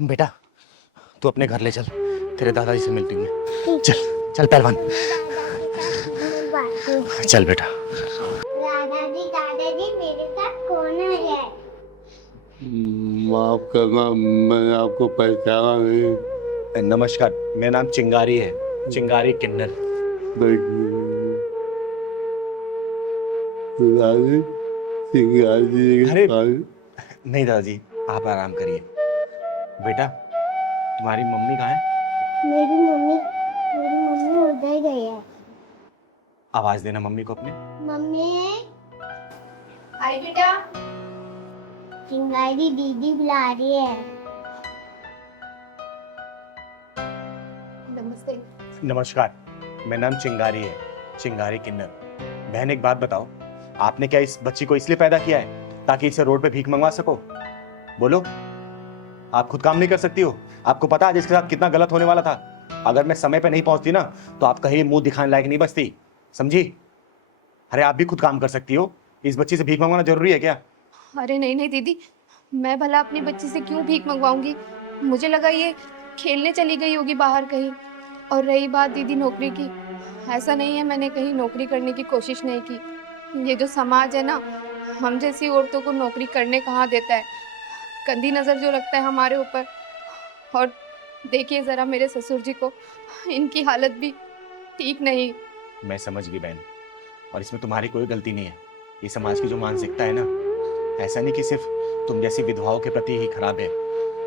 बेटा तू अपने घर ले चल, तेरे दादाजी से मिलती हूँ मैं। चल चल पहलवान, चल बेटा। दादाजी मेरे साथ कौन है? माफ करना, मैंने आपको पहचाना नहीं। नमस्कार, मेरा नाम चिंगारी है, चिंगारी किन्नर। दादी चिंगारी। अरे नहीं दादाजी, आप आराम करिए। बेटा तुम्हारी मम्मी कहाँ है? मेरी मम्मी उधर गई है। आवाज देना मम्मी को अपने। मम्मी। हाय बेटा। चिंगारी दीदी बुला रही है। नमस्ते। नमस्कार, मेरा नाम चिंगारी है, चिंगारी किन्नर। बहन एक बात बताओ, आपने क्या इस बच्ची को इसलिए पैदा किया है ताकि इसे रोड पे भीख मंगवा सको? बोलो, आप खुद काम नहीं कर सकती हो? आपको पता है आज इसके साथ कितना गलत होने वाला था? अगर मैं समय पे नहीं पहुंचती ना तो आप कहीं मुंह दिखाने लायक नहीं बचती, समझी? अरे आप भी खुद काम कर सकती हो, इस बच्ची से भीख मंगवाना जरूरी है क्या? अरे नहीं नहीं दीदी, मैं भला अपनी बच्ची से क्यों भीख मंगवाऊंगी? मुझे लगा ये खेलने चली गई होगी बाहर कहीं। और रही बात दीदी नौकरी की, ऐसा नहीं है मैंने कहीं नौकरी करने की कोशिश नहीं की। ये जो समाज है ना, हम जैसी औरतों को नौकरी करने कहाँ देता है, गंदी नज़र जो रखता है हमारे ऊपर। और देखिए ज़रा मेरे ससुर जी को, इनकी हालत भी ठीक नहीं। मैं समझ गई बहन, और इसमें तुम्हारी कोई गलती नहीं है। ये समाज की जो मानसिकता है ना, ऐसा नहीं कि सिर्फ तुम जैसी विधवाओं के प्रति ही खराब है।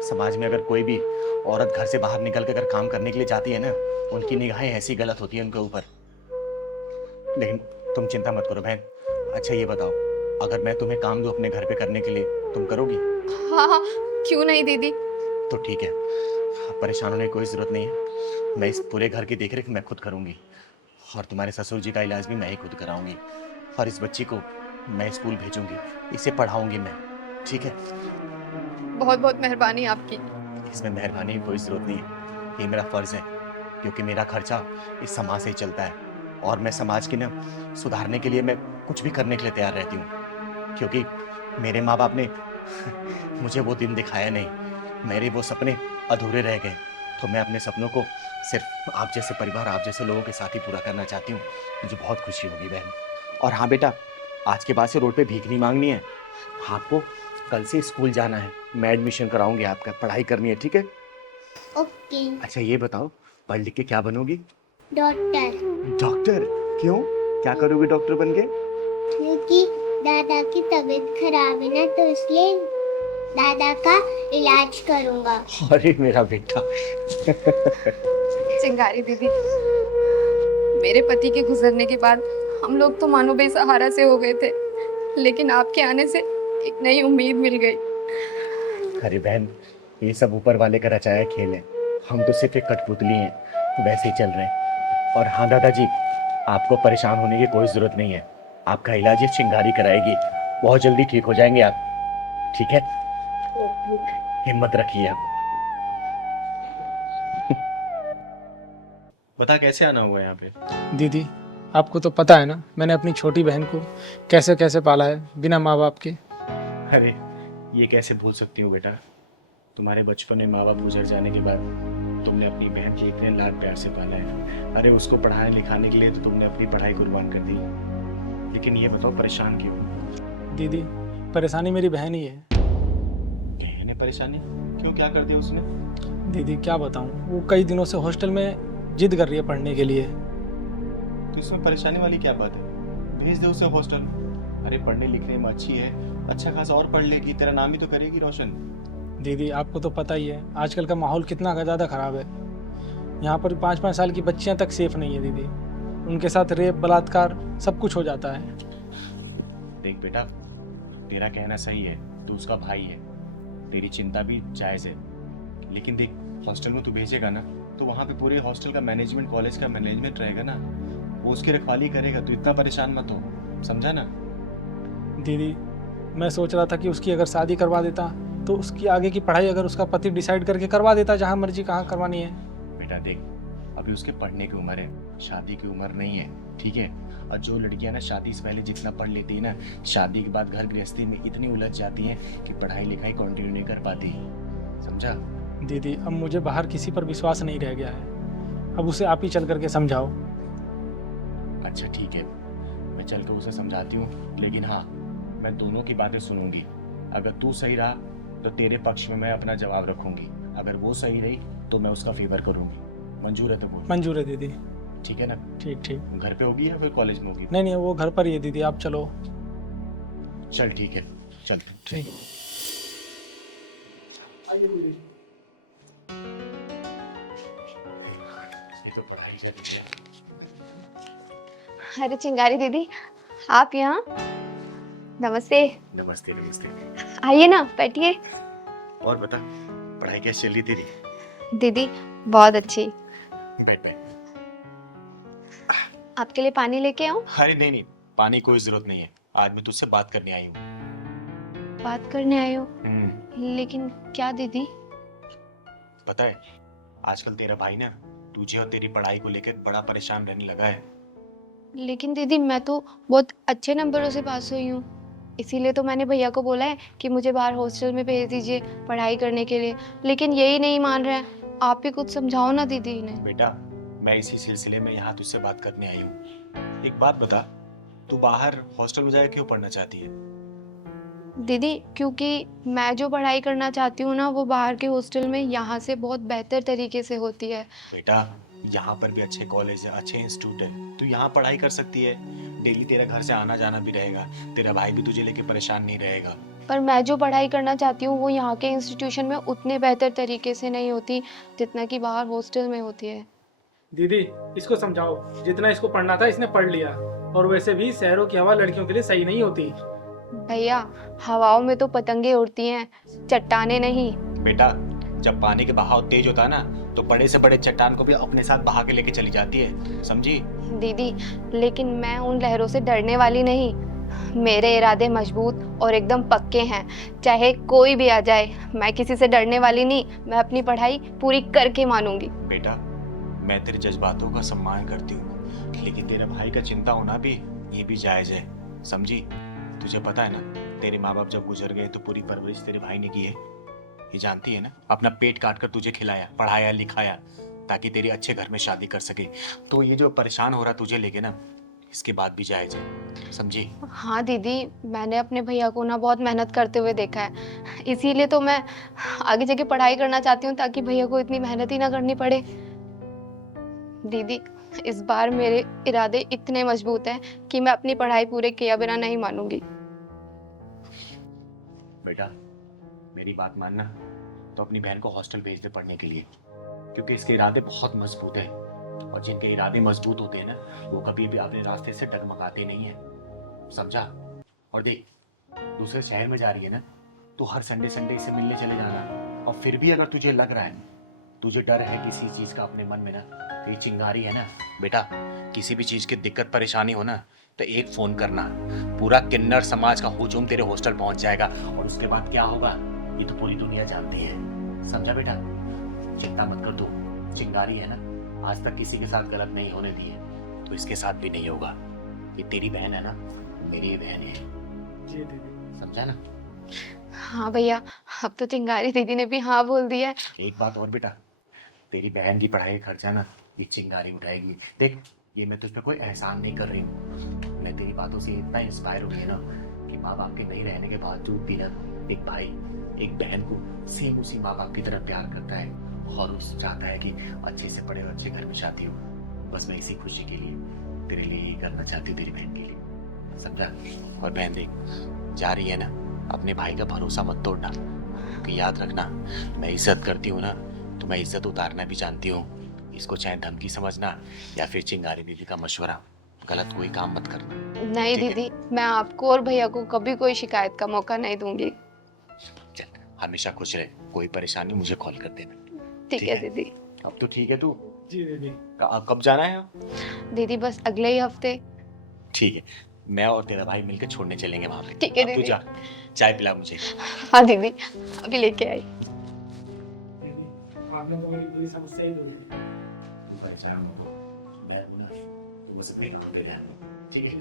समाज में अगर कोई भी औरत घर से बाहर निकल कर अगर काम करने के लिए जाती है ना, उनकी निगाहें ऐसी गलत होती है उनके ऊपर। लेकिन तुम चिंता मत करो बहन। अच्छा ये बताओ, अगर मैं तुम्हें काम दूं अपने घर पे करने के लिए, तुम करोगी? हाँ हाँ, क्यों नहीं दीदी। तो ठीक है, परेशान होने की कोई ज़रूरत नहीं है। मैं इस पूरे घर की देखरेख मैं खुद करूँगी, और तुम्हारे ससुर जी का इलाज भी मैं ही खुद कराऊंगी। और इस बच्ची को मैं स्कूल भेजूंगी, इसे पढ़ाऊंगी मैं, ठीक है? बहुत बहुत मेहरबानी आपकी। इसमें मेहरबानी की कोई ज़रूरत नहीं है, ये मेरा फ़र्ज़ है, क्योंकि मेरा खर्चा इस समाज से ही चलता है। और मैं समाज की ना सुधारने के लिए मैं कुछ भी करने के लिए तैयार रहती हूँ, क्योंकि मेरे माँ बाप ने मुझे वो दिन दिखाया नहीं, मेरे वो सपने अधूरे रह गए। तो मैं अपने सपनों को सिर्फ आप जैसे परिवार, आप जैसे लोगों के साथ ही पूरा करना चाहती हूँ। मुझे बहुत खुशी होगी बहन। और हाँ बेटा, आज के बाद से रोड पे भीख नहीं मांगनी है, आपको कल से स्कूल जाना है, मैं एडमिशन कराऊंगी आपका, पढ़ाई करनी है, ठीक है? ओके। अच्छा ये बताओ, पढ़ लिख के क्या बनोगी? डॉक्टर। डॉक्टर? क्यों, क्या करोगी डॉक्टर बन के? क्योंकि दादा की तबीयत खराब है ना, तो इसलिए दादा का इलाज करूंगा। अरे मेरा बेटा। चिंगारी दीदी, मेरे पति के गुजरने के बाद हम लोग तो मानो बेसहारा से हो गए थे, लेकिन आपके आने से एक नई उम्मीद मिल गई। अरे बहन, ये सब ऊपर वाले का रचाया खेल है, हम तो सिर्फ एक कठपुतली हैं, वैसे ही चल रहे हैं। और हाँ दादाजी, आपको परेशान होने की कोई ज़रूरत नहीं है, आपका इलाज ये चिंगारी कराएगी, बहुत जल्दी ठीक हो जाएंगे आप, ठीक है? हिम्मत रखिए आप। बता कैसे आना हुआ यहाँ पे? दीदी आपको तो पता है ना, मैंने अपनी छोटी बहन को कैसे कैसे पाला है बिना माँ बाप के। अरे ये कैसे भूल सकती हूँ बेटा, तुम्हारे बचपन में माँ बाप गुजर जाने के बाद तुमने अपनी बहन के इतने लाड प्यार से पाला है। अरे उसको पढ़ाने लिखाने के लिए तो तुमने अपनी पढ़ाई कुर्बान कर दी। लेकिन ये बताओ परेशान क्यों? दीदी परेशानी मेरी बहन ही है। बहन है परेशानी? क्यों, क्या कर दिया उसने? दीदी क्या बताऊँ, वो कई दिनों से हॉस्टल में जिद कर रही है पढ़ने के लिए। तो इसमें परेशानी वाली क्या बात है? भेज दे उसे हॉस्टल। अरे पढ़ने लिखने में अच्छी है, अच्छा खासा और पढ़ लेगी, तेरा नाम ही तो करेगी रोशन। दीदी आपको तो पता ही है आजकल का माहौल कितना ज़्यादा ख़राब है। यहाँ पर 5-5 साल की बच्चियाँ तक सेफ नहीं है दीदी, उनके साथ रेप बलात्कार सब कुछ हो जाता है। देख बेटा, तेरा कहना सही है, तू उसका भाई है, तेरी चिंता भी जायज़ है। लेकिन देख, हॉस्टल में तू भेजेगा ना, तो वहाँ पे पूरे हॉस्टल का मैनेजमेंट, कॉलेज का मैनेजमेंट रहेगा ना, वो उसकी रखवाली करेगा। तू इतना परेशान मत हो, समझा ना? दीदी मैं सोच रहा था कि उसकी अगर शादी करवा देता तो उसकी आगे की पढ़ाई अगर उसका पति डिसाइड करके करवा देता, जहाँ मर्जी कहाँ करवानी है। बेटा देख, अभी उसके पढ़ने की उम्र है, शादी की उम्र नहीं है, ठीक है? और जो लड़कियां ना शादी से पहले जितना पढ़ लेती है ना, शादी के बाद घर गृहस्थी में इतनी उलझ जाती हैं कि पढ़ाई लिखाई कंटिन्यू नहीं कर पाती, समझा? दीदी अब मुझे बाहर किसी पर विश्वास नहीं रह गया है, अब उसे आप ही चल करके समझाओ। अच्छा ठीक है, मैं चल कर उसे समझाती हूँ, लेकिन हाँ मैं दोनों की बातें सुनूंगी। अगर तू सही रहा तो तेरे पक्ष में मैं अपना जवाब रखूंगी, अगर वो सही रही तो मैं उसका फेवर करूंगी। मंजूर है तो बोल। मंजूर है दीदी। ठीक है ना? ठीक ठीक। घर पे होगी या फिर कॉलेज में होगी? नहीं नहीं, वो घर पर ही है दीदी, आप चलो। चल ठीक है, चल ठीक। अरे चिंगारी दीदी, आप यहाँ? नमस्ते। नमस्ते नमस्ते। आइए ना, बैठिए। और बता, पढ़ाई कैसे चल रही तेरी? दीदी बहुत अच्छी। बैठ बैठ। आपके लिए पानी लेके आऊं? अरे नहीं नहीं, पानी कोई जरूरत नहीं है। आज मैं तुझसे बात करने आई हूँ। बात करने आए हो? लेकिन क्या दीदी? पता है, आजकल तेरा भाई ना तुझे और तेरी पढ़ाई को लेकर बड़ा परेशान रहने लगा है। लेकिन दीदी मैं तो बहुत अच्छे नंबरों से पास हुई हूँ, इसीलिए तो मैंने भैया को बोला है कि मुझे बाहर हॉस्टल में भेज दीजिए पढ़ाई करने के लिए, लेकिन यही नहीं मान रहे हैं। आप भी कुछ समझाओ ना दीदी इन्हें। बेटा, मैं इसी सिलसिले में यहाँ तुझसे बात करने आई हूँ। एक बात बता, तू बाहर हॉस्टल में जाकर क्यों पढ़ना चाहती है? दीदी क्योंकि मैं जो पढ़ाई करना चाहती हूँ ना, वो बाहर के हॉस्टल में यहाँ से बहुत बेहतर तरीके से होती है। बेटा, यहाँ पर भी अच्छे कॉलेज है, अच्छे इंस्टीट्यूट है, तू यहाँ पढ़ाई कर सकती है। डेली तेरा घर से आना जाना भी रहेगा, तेरा भाई भी तुझे लेके परेशान नहीं रहेगा। पर मैं जो पढ़ाई करना चाहती हूँ वो यहाँ के इंस्टीट्यूशन में उतने बेहतर तरीके से नहीं होती जितना कि बाहर हॉस्टल में होती है। दीदी इसको समझाओ, जितना इसको पढ़ना था इसने पढ़ लिया, और वैसे भी शहरों की हवा लड़कियों के लिए सही नहीं होती। भैया, हवाओं में तो पतंगे उड़ती हैं, चट्टाने नहीं। बेटा, जब पानी के बहाव तेज होता है ना, तो बड़े से बड़े चट्टान को भी अपने साथ बहा के लेके चली जाती है, समझी? दीदी लेकिन मैं उन लहरों से डरने वाली नहीं, मेरे इरादे मजबूत और एकदम पक्के हैं। चाहे कोई भी आ जाए, मैं किसी से डरने वाली नहीं, मैं अपनी पढ़ाई पूरी करके मानूंगी। बेटा, मैं तेरे जज्बातों का सम्मान करती हूँ, लेकिन तेरे भाई का चिंता होना भी ये भी जायज है, समझी? तुझे पता है ना, तेरे माँ बाप जब गुजर गए तो पूरी परवरिश तेरे भाई ने की है, ये जानती है ना? अपना पेट काट कर तुझे खिलाया, पढ़ाया, लिखाया, ताकि तेरी अच्छे घर में शादी कर सके। तो ये जो परेशान हो रहा तुझे लेके ना, इसके बाद भी जायज है, समझी? हाँ दीदी, मैंने अपने भैया को ना बहुत मेहनत करते हुए देखा है, इसीलिए तो मैं आगे जाके पढ़ाई करना चाहती हूँ ताकि भैया को इतनी मेहनत ही ना करनी पड़े। दीदी इस बार मेरे इरादे इतने मजबूत हैं कि मैं अपनी पढ़ाई पूरे किया बिना नहीं मानूंगी। बेटा, मेरी बात मानना, तो अपनी बहन को हॉस्टल भेज दे पढ़ने के लिए, क्योंकि इसके इरादे बहुत मजबूत हैं, और जिनके इरादे मजबूत होते हैं ना, वो कभी भी अपने रास्ते से डगमगाते नहीं है, समझा? और देख, दूसरे शहर में जा रही है ना, तो हर संडे संडे इसे मिलने चले जाना। और फिर भी अगर तुझे लग रहा है, तुझे डर है किसी चीज का अपने मन में ना, तो ये चिंगारी है ना बेटा, किसी भी चीज की दिक्कत परेशानी हो ना, तो एक फोन करना, पूरा किन्नर समाज का हुजूम तेरे हॉस्टल पहुंच जाएगा, और उसके बाद क्या होगा ये तो पूरी दुनिया जानती है, समझा बेटा? चिंता मत कर, तू चिंगारी है ना, आज तक किसी के साथ गलत नहीं होने दी है, तो इसके साथ भी नहीं होगा। ये तेरी बहन है ना, मेरी ये बहन है, जी दीदी। समझा ना? हाँ भैया, अब तो चिंगारी दीदी ने भी हाँ बोल दिया है। एक बात और बेटा, तेरी बहन की पढ़ाई का खर्चा ना ये चिंगारी उठाएगी। देख, ये मैं तुझ पे कोई एहसान नहीं कर रही हूँ, मैं तेरी बातों से इतना इंस्पायर हुई है ना कि माँ बाप के नहीं रहने के बावजूद भी ना, एक भाई एक बहन को सेम उसी माँ बाप की तरह प्यार करता है, और उस चाहता है कि अच्छे से पढ़े और अच्छे घर में शादी हो। बस मैं इसी खुशी के लिए तेरे लिए ये करना चाहती हूँ, तेरी बहन के लिए, समझा? और बहन देख, जा रही है ना, अपने भाई का भरोसा मत तोड़ना, क्योंकि याद रखना, मैं इज्जत करती हूँ ना, तो मैं इज्जत उतारना भी जानती हूँ। इसको चाहे धमकी समझना या फिर चिंगारी दीदी का मशवरा, गलत कोई काम मत करना। नहीं ठीक है? दीदी, मैं आपको और भैया को कभी कोई शिकायत का मौका नहीं दूंगी। चल, हमेशा खुश रहे, कोई परेशानी मुझे कॉल कर देना। ठीक है दीदी। अब तो ठीक है तू? जी दीदी। कब जाना है? दीदी बस अगले ही हफ्ते। ठीक है, मैं और तेरा भाई मिलकर छोड़ने चलेंगे वहां पे। ठीक है अब तू दीदी। जा, चाय पिला मुझे। हाँ दीदी, अभी लेके आई। आपने तो मेरी पूरी समस्या ही दूर की। तू पहचान को, मैं हूं ना, तू बस अपने काम पे रहना, ठीक है?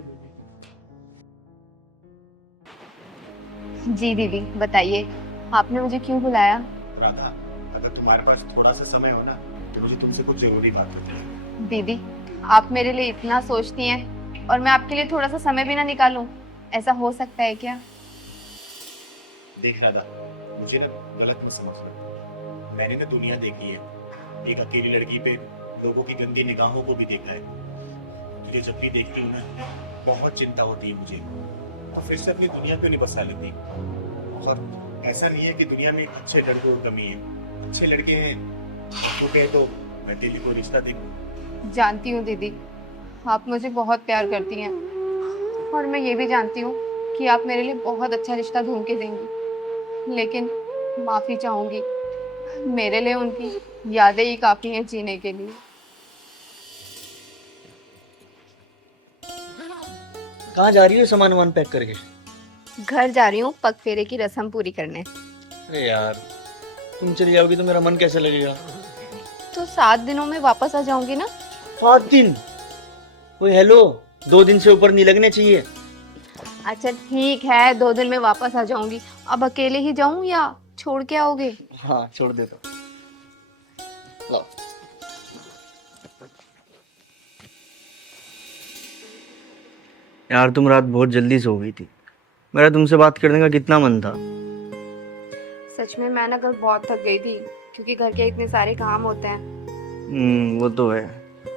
जी दीदी बताइए, आपने मुझे क्यों बुलाया? राधा, अगर तुम्हारे पास थोड़ा सा समय हो ना, तो मुझे तुमसे कुछ जरूरी बात करनी है। दीदी आप मेरे लिए इतना सोचती हैं और मैं आपके लिए थोड़ा सा समय भी ना निकालूं, ऐसा हो सकता है क्या? देख राधा, मुझे ना गलत मत समझ लो, मैंने ना दुनिया देखी है, एक अकेली लड़की पे लोगों की गंदी निगाहों को भी देखा है। तुझे जब भी देखती हूँ ना, बहुत चिंता होती है मुझे, और फिर से अपनी दुनिया क्यों नहीं बसा लेती? और ऐसा नहीं है कि दुनिया में एक अच्छे लड़के और कमी है, अच्छे लड़के हैं, तो कहे तो मैं तेरी को रिश्ता देखूं। जानती हूँ दीदी, आप मुझे बहुत प्यार करती हैं, और मैं ये भी जानती हूँ कि आप मेरे लिए बहुत अच्छा रिश्ता ढूंढ के देंगी, लेकिन माफ़ी चाहूँगी, मेरे लिए उनकी यादें ही काफ़ी हैं जीने के लिए। कहाँ जा रही हो सामान वामान पैक करके? घर जा रही हूँ पग फेरे की रस्म पूरी करने। अरे यार, तुम चली जाओगी तो मेरा मन कैसे लगेगा? तो 7 दिनों में वापस आ जाऊंगी ना। 7 दिन? ओए हेलो, 2 दिन से ऊपर नहीं लगने चाहिए। अच्छा ठीक है, 2 दिन में वापस आ जाऊंगी। अब अकेले ही जाऊं या छोड़ के आओगे? हाँ छोड़ देता। लो। यार तुम रात बहुत जल्दी सो गई थी, मेरा तुमसे बात करने का कितना मन था। सच में मैं ना कल बहुत थक गई थी क्योंकि घर के इतने सारे काम होते हैं। वो तो है।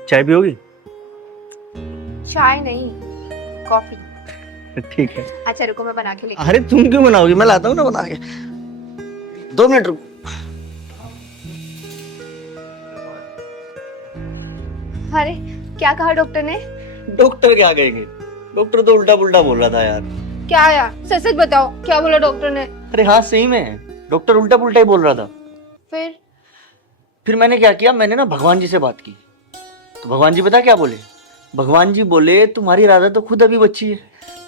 चाय पियोगी? चाय नहीं, कॉफी। ठीक है। अच्छा रुको मैं बना के लेके। अरे तुम क्यों बनाओगी, मैं लाता हूँ ना बना के। 2 मिनट रुको। अरे क्या कहा डॉक्टर ने? डॉक्टर क्या कहेंगे, डॉक्टर तो उल्टा पुल्टा बोल रहा था यार। क्या यार, सच सच बताओ क्या बोला डॉक्टर ने? अरे हाँ सही में, डॉक्टर उल्टा पुल्टा ही बोल रहा था। फिर मैंने क्या किया, मैंने ना भगवान जी से बात की। तो भगवान जी पता क्या बोले? भगवान जी बोले तुम्हारी राधा तो खुद अभी बच्ची है,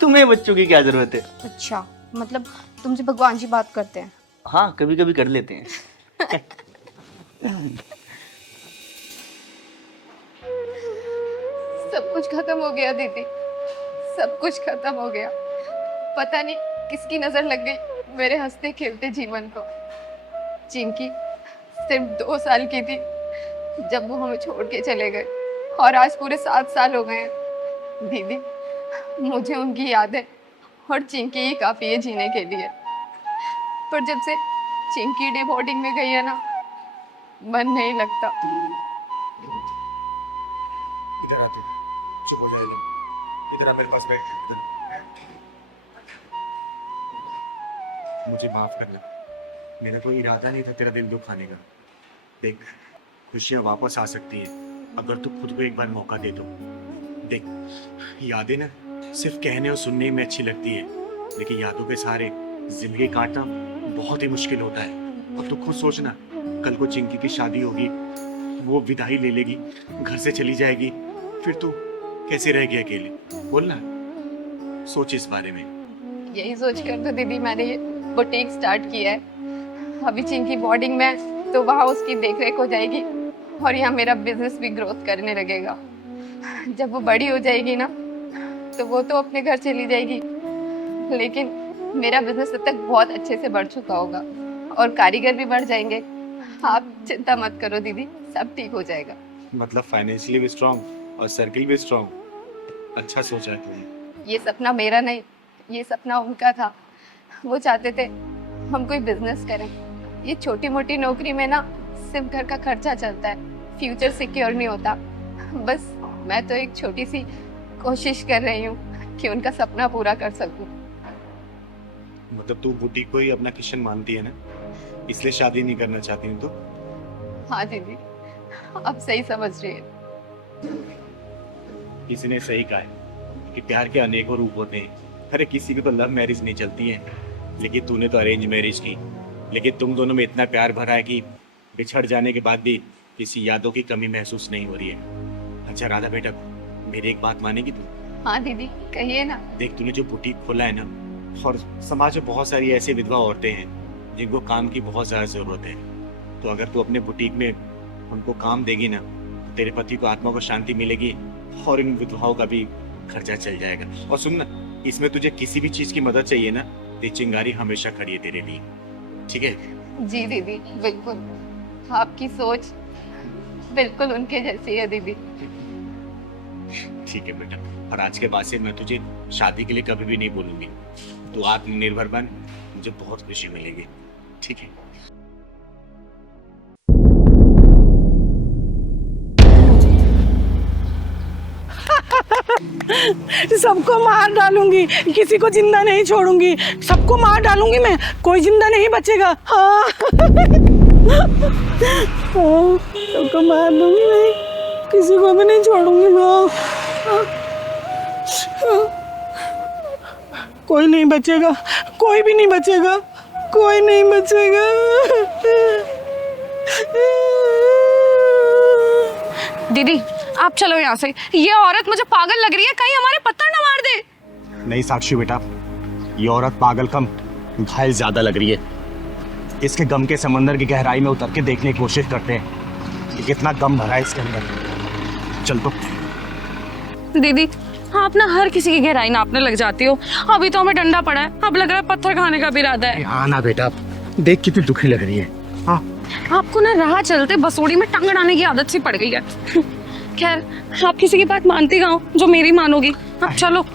तुम्हें बच्चों की क्या जरूरत है। अच्छा, मतलब तुमसे भगवान जी बात करते हैं? हाँ कभी कभी कर लेते हैं। सब कुछ खत्म हो गया दीदी, सब कुछ खत्म हो गया। पता नहीं किसकी नजर लग गई मेरे हंसते खेलते जीवन को। चिंकी सिर्फ 2 साल की थी जब वो हमें छोड़ के चले गए और आज पूरे 7 साल हो गए हैं। दीदी मुझे उनकी यादें और चिंकी ही काफी है जीने के लिए। पर जब से चिंकी डे बोर्डिंग में गई है ना, मन नहीं लगता। इधर आते, चुप हो जाए, इधर आ मेरे पास बैठ। मुझे माफ करना, मेरा कोई इरादा नहीं था तेरा दिल दुखाने का। देख, खुशियाँ वापस आ सकती है अगर तू खुद को एक बार मौका दे तो। देख, यादें ना सिर्फ कहने और सुनने में अच्छी लगती है, लेकिन यादों के सहारे जिंदगी काटना बहुत ही मुश्किल होता है। और तू खुद सोचना, कल को चिंकी की शादी होगी, वो विदाई ले लेगी, घर से चली जाएगी, फिर तू कैसे रहेगी अकेले? बोलना, सोच इस बारे में। यही सोच कर तो दीदी मैंने ये बुटीक स्टार्ट किया है। अभी चिंकी बोर्डिंग में है तो वहाँ उसकी देखरेख हो जाएगी और यहाँ मेरा बिजनेस भी ग्रोथ करने लगेगा। जब वो बड़ी हो जाएगी ना तो वो तो अपने घर चली जाएगी, लेकिन मेरा बिजनेस तब तक बहुत अच्छे से बढ़ चुका होगा और कारीगर भी बढ़ जाएंगे। आप चिंता मत करो दीदी, सब ठीक हो जाएगा। मतलब फाइनेंशियली भी स्ट्रांग और सर्किल भी स्ट्रांग। अच्छा सोचा है तुमने। ये सपना मेरा नहीं, ये सपना उनका था। वो चाहते थे हम कोई बिजनेस करें। ये छोटी मोटी नौकरी में ना सिर्फ घर का खर्चा चलता है, फ्यूचर सिक्योर नहीं होता। बस मैं तो एक छोटी सी कोशिश कर रही हूँ कि उनका सपना पूरा कर सकूं। मतलब तू बुटीक को ही अपना किशन मानती है ना, इसलिए शादी नहीं करना चाहती हूँ तो? हाँ दीदी, आप सही समझ रही है। किसी ने सही कहा है कि प्यार के अनेकों रूप होते हैं। अरे किसी की तो लव मैरिज नहीं चलती है, लेकिन तूने तो अरेंज मैरिज की। लेकिन तुम दोनों में इतना प्यार भरा है कि बिछड़ जाने के बाद भी किसी यादों की कमी महसूस नहीं हो रही है। अच्छा राधा बेटा, मेरी एक बात मानेगी तू? हाँ दीदी कहिए ना। देख, तूने जो बुटीक खोला है ना, और समाज में बहुत सारी ऐसी विधवा औरतें हैं जिनको काम की बहुत ज़्यादा ज़रूरत है। तो अगर तू अपने बुटीक में उनको काम देगी ना, तो तेरे पति को आत्मा को शांति मिलेगी और इन विधवाओं का भी खर्चा चल जाएगा। और सुन ना, इसमें तुझे किसी भी चीज़ की मदद चाहिए ना, तो चिंगारी हमेशा खड़ी है तेरे लिए, ठीक है? जी दीदी बिल्कुल, आपकी सोच बिल्कुल उनके जैसी है दीदी। ठीक है बेटा, और आज के बाद से मैं तुझे शादी के लिए कभी भी नहीं बोलूंगी। तू आत्मनिर्भर बन, मुझे बहुत खुशी मिलेगी, ठीक है? सबको मार डालूंगी, किसी को जिंदा नहीं छोड़ूंगी। सबको मार डालूंगी मैं, कोई जिंदा नहीं बचेगा। हाँ सबको मार दूंगी मैं, किसी को भी नहीं छोड़ूंगी। कोई नहीं बचेगा, कोई भी नहीं बचेगा, कोई नहीं बचेगा। दीदी आप चलो यहाँ से, ये औरत मुझे पागल लग रही है, कहीं हमारे पत्थर न मार दे। नहीं साक्षी बेटा, ये औरत पागल कम घायल ज्यादा लग रही है। इसके गम के समंदर की गहराई में उतर के देखने की कोशिश करते हैं कि कितना गम भरा है इसके अंदर। चल तो। दीदी आप ना हर किसी की गहराई नापने लग जाती हो। अभी तो हमें डंडा पड़ा है, अब लग रहा है पत्थर खाने का भी इरादा है। हाँ ना बेटा, देख कितनी दुखी लग रही है। हाँ आपको ना राह चलते बसोड़ी में टांग अड़ाने की आदत सी पड़ गई है। खैर आप किसी की बात मानती कहाँ हो जो मेरी मानोगी। अब चलो।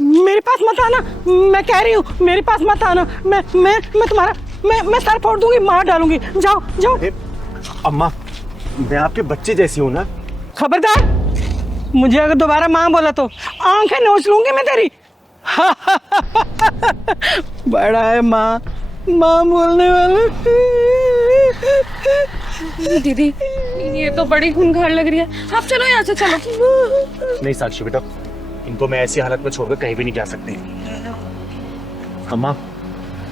मेरे पास मत आना, मैं कह रही हूँ मेरे पास मत आना। मैं तुम्हारा मैं सर फोड़ दूंगी, मार डालूंगी। जाओ जाओ। अम्मा मैं आपके बच्चे जैसी हूँ ना। खबरदार, मुझे अगर दोबारा माँ बोला तो आंखें नोच लूंगी मैं तेरी। बड़ा है माँ बोलने वाला। दीदी ये तो बड़ी खूंखार लग रही है, आप चलो यहाँ से चलो। नहीं साक्षी बेटा, इनको मैं ऐसी हालत में छोड़कर कहीं भी नहीं जा सकते। अम्मा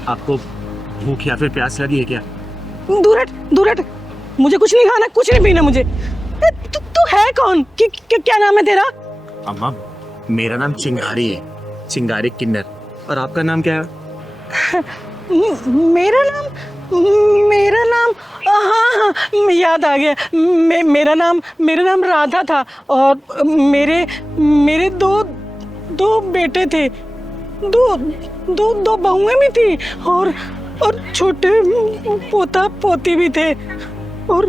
आपको भूख या फिर प्यास लगी है क्या? दूर हट, मुझे कुछ नहीं खाना, कुछ नहीं पीना मुझे। तू है कौन? क्या नाम है तेरा? अम्मा मेरा नाम चिंगारी है, चिंगारी किन्नर। और आपका नाम क्या है? मेरा नाम हाँ याद आ गया। मेरा नाम राधा था और मेरे दो बेटे थे, दो बहुएं भी थी और छोटे पोता पोती भी थे और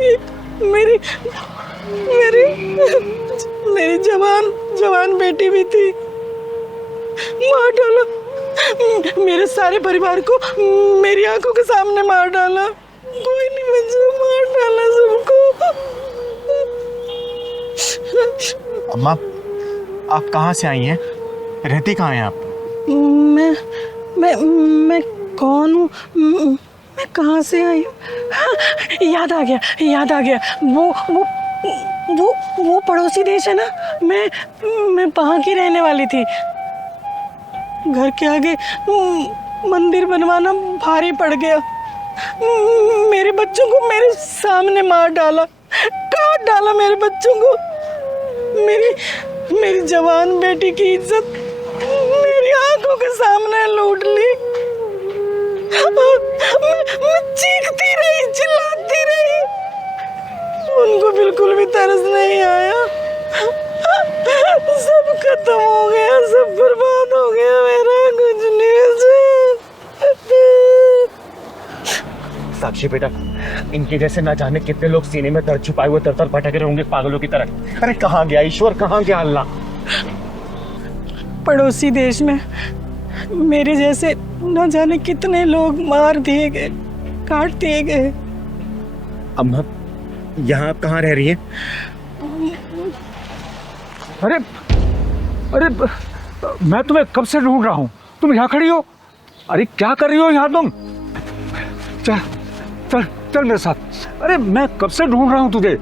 एक मेरी जवान बेटी भी थी। मार डाला मेरे सारे परिवार को, मेरी आंखों के सामने मार डाला। कोई नहीं बचा, मार डाला सबको। अम्मा आप कहाँ से आई हैं? रहती कहाँ हैं आप? मैं कौन हूँ? मैं कहाँ से आई हूँ? हाँ, याद आ गया। वो पड़ोसी देश है ना, मैं वहाँ की रहने वाली थी। घर के आगे मंदिर बनवाना भारी पड़ गया। मेरे बच्चों को मेरे सामने मार डाला, काट डाला मेरे बच्चों को। मेरी जवान बेटी की इज्जत मेरी आंखों के सामने लूट ली। मैं चीखती रही, चिल्लाती रही, उनको बिल्कुल भी तरस नहीं आया। सब खत्म हो गया, सब बर्बाद हो गया, मेरा कुछ नहीं बचा। साक्षी बेटा, इनके जैसे ना जाने कितने लोग सीने में दर्द छुपाए हुए तर भटक रहे होंगे पागलों की तरह। अरे कहाँ गया ईश्वर, कहाँ गया अल्लाह? पड़ोसी देश में मेरे जैसे न जाने कितने लोग मार दिए गए, काट दिए गए। अम्मा यहाँ आप कहाँ रह रही हैं? अरे मैं तुम्हें कब से ढूंढ रहा हूँ, तुम यहाँ खड़ी हो। अरे क्या कर रही हो यहाँ तुम? चल मेरे साथ। अरे मैं कब से ढूंढ रहा हूँ तुझे।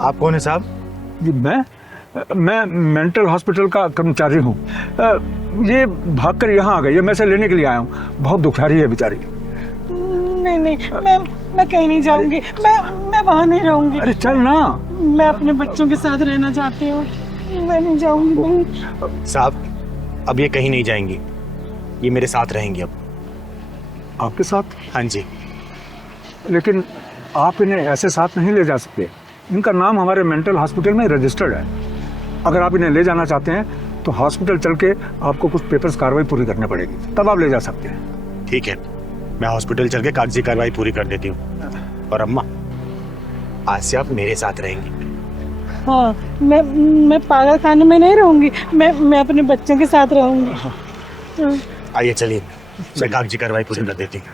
आप कौन है साहब? मैं मेंटल हॉस्पिटल का कर्मचारी हूँ। ये भागकर यहाँ आ गई है, मैं इसे लेने के लिए आया हूँ। बहुत दुखियारी है बेचारी। नहीं मैं कहीं नहीं जाऊंगी, मैं वहाँ नहीं रहूंगी। अरे चल ना। मैं अपने बच्चों के साथ रहना चाहती हूँ, मैं नहीं जाऊंगी। साहब अब ये कहीं नहीं जाएंगी, ये मेरे साथ रहेंगी। अब आपके साथ? हाँ जी। लेकिन आप इन्हें ऐसे साथ नहीं ले जा सकते, इनका नाम हमारे मेंटल हॉस्पिटल में रजिस्टर्ड है। अगर आप इन्हें ले जाना चाहते हैं तो हॉस्पिटल चल के आपको कुछ पेपर्स कार्रवाई पूरी करनी पड़ेगी, तब आप ले जा सकते हैं। ठीक है, मैं हॉस्पिटल चल के कागजी कार्रवाई पूरी कर देती हूँ। और अम्मा आज से आप मेरे साथ रहेंगी। हाँ, मैं पागल खाने में नहीं रहूंगी, मैं अपने बच्चों के साथ रहूंगी। आइए चलिए, मैं कागजी कार्रवाई पूरी कर देती हूँ।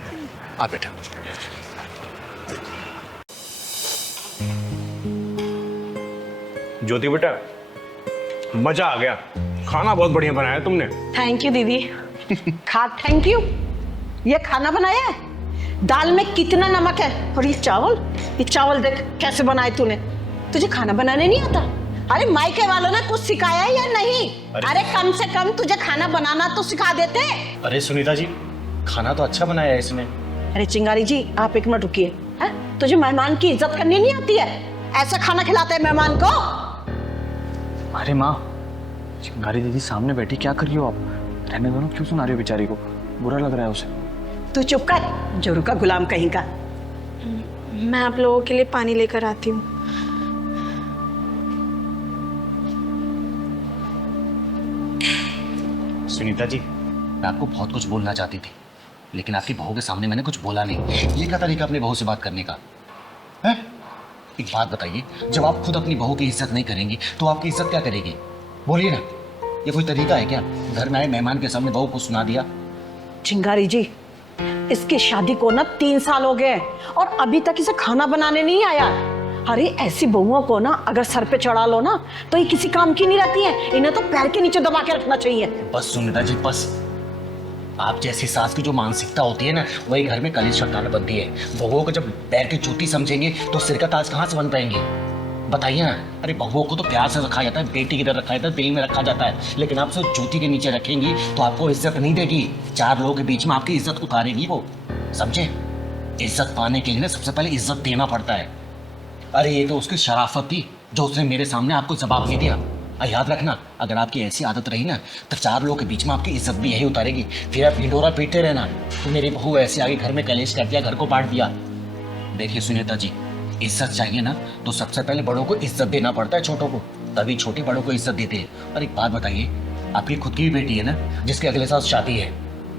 आप बेटा। ज्योति बेटा, मजा आ गया, खाना बहुत बढ़िया बनाया तुमने। थैंक यू दीदी। Thank you. ये खाना बनाया है, दाल में कितना नमक है, और ये चावल देख कैसे बनाए तूने। तुझे खाना बनाने नहीं आता? अरे मायके वालों ने कुछ सिखाया है या नहीं? अरे कम से कम तुझे खाना बनाना तो सिखा देते। अरे सुनीता जी, खाना तो अच्छा बनाया है इसने। अरे चिंगारी जी, आप एक मिनट रुकिए। तुझे मेहमान की इज्जत करनी नहीं आती है? ऐसा खाना खिलाते हैं मेहमान को? अरे माँ, चिंगारी दीदी सामने बैठी, क्या कर रही हो आप? रहने दो ना, क्यों सुना रही हो बेचारी को? बुरा लग रहा है उसे। तू चुप कर, जोरू का गुलाम कहीं का। मैं आप लोगों के लिए पानी लेकर आती हूँ। सुनीता जी, मैं आपको बहुत कुछ बोलना चाहती थी, लेकिन आपकी बहू के सामने मैंने कुछ बोला नहीं। ये क्या तरीका अपनी बहू से बात करने का है? एक बात बताइए, जब आप खुद अपनी बहू की इज्जत नहीं करेंगी तो आपकी इज्जत क्या करेगी? बोलिए ना, ये कोई तरीका है क्या? घर में आए मेहमान के सामने बहू को सुना दिया। चिंगारी जी, इसकी शादी को ना 3 साल हो गए और अभी तक इसे खाना बनाने नहीं आया। अरे ऐसी बहुओं को ना अगर सर पे चढ़ा लो ना तो ये किसी काम की नहीं रहती है। इन्हें तो पैर के नीचे दबा के रखना चाहिए। बस सुनीता जी, बस। आप जैसी सास की जो मानसिकता होती है ना, वही घर में कलेश चट्टान बनती है। बहुओं को जब पैर की जूती समझेंगे तो सिर का ताज कहाँ से बन पाएंगे? बताइए ना। अरे बहुओं को तो प्यार से रखा जाता है, बेटी की तरह रखा जाता है, दिल में रखा जाता है, लेकिन आप सिर्फ जूती के नीचे रखेंगी तो आपको इज्जत नहीं देगी। 4 लोगों के बीच में आपकी इज्जत उतारेगी वो, समझे? इज्जत पाने के लिए ना सबसे पहले इज्जत देना पड़ता है। अरे ये तो उसकी शराफत थी जो उसने मेरे सामने आपको जवाब नहीं दिया। और याद रखना, अगर आपकी ऐसी आदत रही ना तो 4 लोगों के बीच में आपकी इज्जत भी यही उतारेगी। फिर आप ढिंढोरा पीटते रहना तो मेरी बहू ऐसे आगे घर में कलेश कर दिया, घर को बांट दिया। देखिए सुनीता जी, इज्जत चाहिए ना तो सबसे पहले बड़ों को इज्जत देना पड़ता है, छोटों को, तभी छोटे बड़ों को इज्जत देते हैं। और एक बात बताइए, आपकी खुद की भी बेटी है ना जिसके अगले साल शादी है,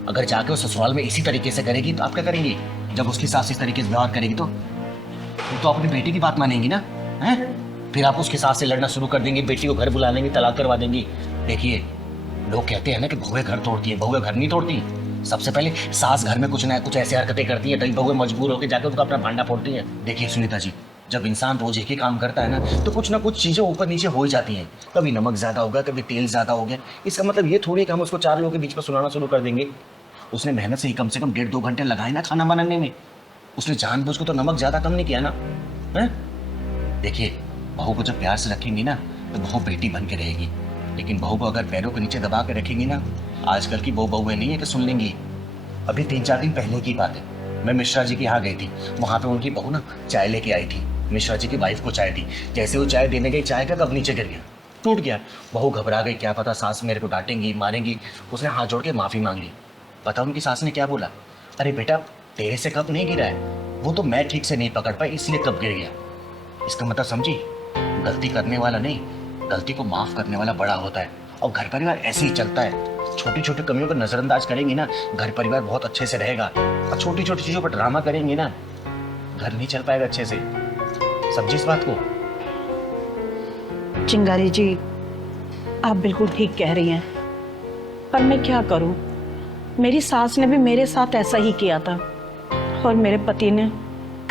अगर जाके वो ससुराल में इसी तरीके से करेगी तो आप क्या करेंगी? जब उसकी सास इस तरीके से व्यवहार करेगी तो अपनी बेटी की बात मानेंगी ना, हैं? फिर आप उसके सास से लड़ना शुरू कर देंगे, बेटी को घर बुला लेंगे, तलाक करवा देंगी। देखिए, लोग कहते हैं ना कि बहुएं घर तोड़ती है, बहुएं घर नहीं तोड़ती। सबसे पहले सास घर में कुछ ना कुछ ऐसी हरकतें करती है, तभी बहुएं मजबूर होकर जाकर उसका अपना भांडा फोड़ती है। देखिए सुनीता जी, जब इंसान रोज एक ही काम करता है ना तो कुछ ना कुछ चीजें ऊपर नीचे हो ही जाती हैं। कभी नमक ज्यादा होगा, कभी तेल ज्यादा हो गया। इसका मतलब ये थोड़ी कि हम उसको 4 लोगों के बीच में सुनाना शुरू कर देंगे। उसने मेहनत से ही कम से कम 1.5-2 घंटे लगाए ना खाना बनाने में। उसने जानबूझ को तो नमक ज्यादा कम नहीं किया ना, है? देखिए, बहू को जब प्यार से रखेंगी ना तो बहू बेटी बन के रहेगी, लेकिन बहू को अगर पैरों के नीचे दबा के रखेंगी ना, आजकल की बहुएं नहीं है कि सुन लेंगी। अभी 3-4 दिन पहले की बात है, मैं मिश्रा जी के यहाँ गई थी। वहाँ पे उनकी बहू ना चाय लेके आई थी, मिश्रा जी की वाइफ को चाय दी। जैसे वो चाय देने गई, चाय का कप नीचे गिर गया, टूट गया। बहू घबरा गई, क्या पता सास मेरे को डांटेंगी, मारेंगी। उसने हाथ जोड़ के माफ़ी मांग ली। पता उनकी सास ने क्या बोला? अरे बेटा, तेरे से कप नहीं गिरा है, वो तो मैं ठीक से नहीं पकड़ पाई इसलिए कप गिर गया। इसका मतलब समझी, गलती करने वाला नहीं, गलती को माफ़ करने वाला बड़ा होता है। और घर परिवार ऐसे ही चलता है। छोटी छोटी कमियों को नज़रअंदाज करेंगे ना, घर परिवार बहुत अच्छे से रहेगा। और छोटी छोटी चीज़ों पर ड्रामा करेंगे ना, घर नहीं चल पाएगा अच्छे से। समझी इस बात को? चिंगारी जी, आप बिल्कुल ठीक कह रही हैं, पर मैं क्या करूं? मेरी सास ने भी मेरे साथ ऐसा ही किया था और मेरे पति ने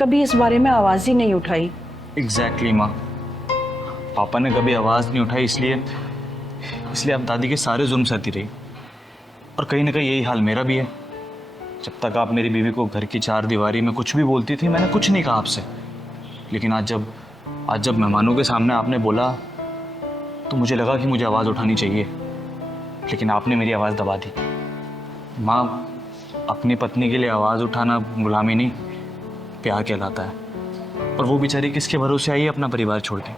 कभी इस बारे में आवाज़ ही नहीं उठाई। एग्जैक्टली माँ, पापा ने कभी आवाज़ नहीं उठाई, इसलिए आप दादी के सारे जुल्म सहती रही। और कहीं ना कहीं यही हाल मेरा भी है। जब तक आप मेरी बीवी को घर की 4 दीवारी में कुछ भी बोलती थी, मैंने कुछ नहीं कहा आपसे, लेकिन आज जब मेहमानों के सामने आपने बोला तो मुझे लगा कि मुझे आवाज़ उठानी चाहिए, लेकिन आपने मेरी आवाज़ दबा दी। माँ, अपनी पत्नी के लिए आवाज़ उठाना गुलामी नहीं, प्यार कहलाता है। और वो बेचारी किसके भरोसे आई है अपना परिवार छोड़ के?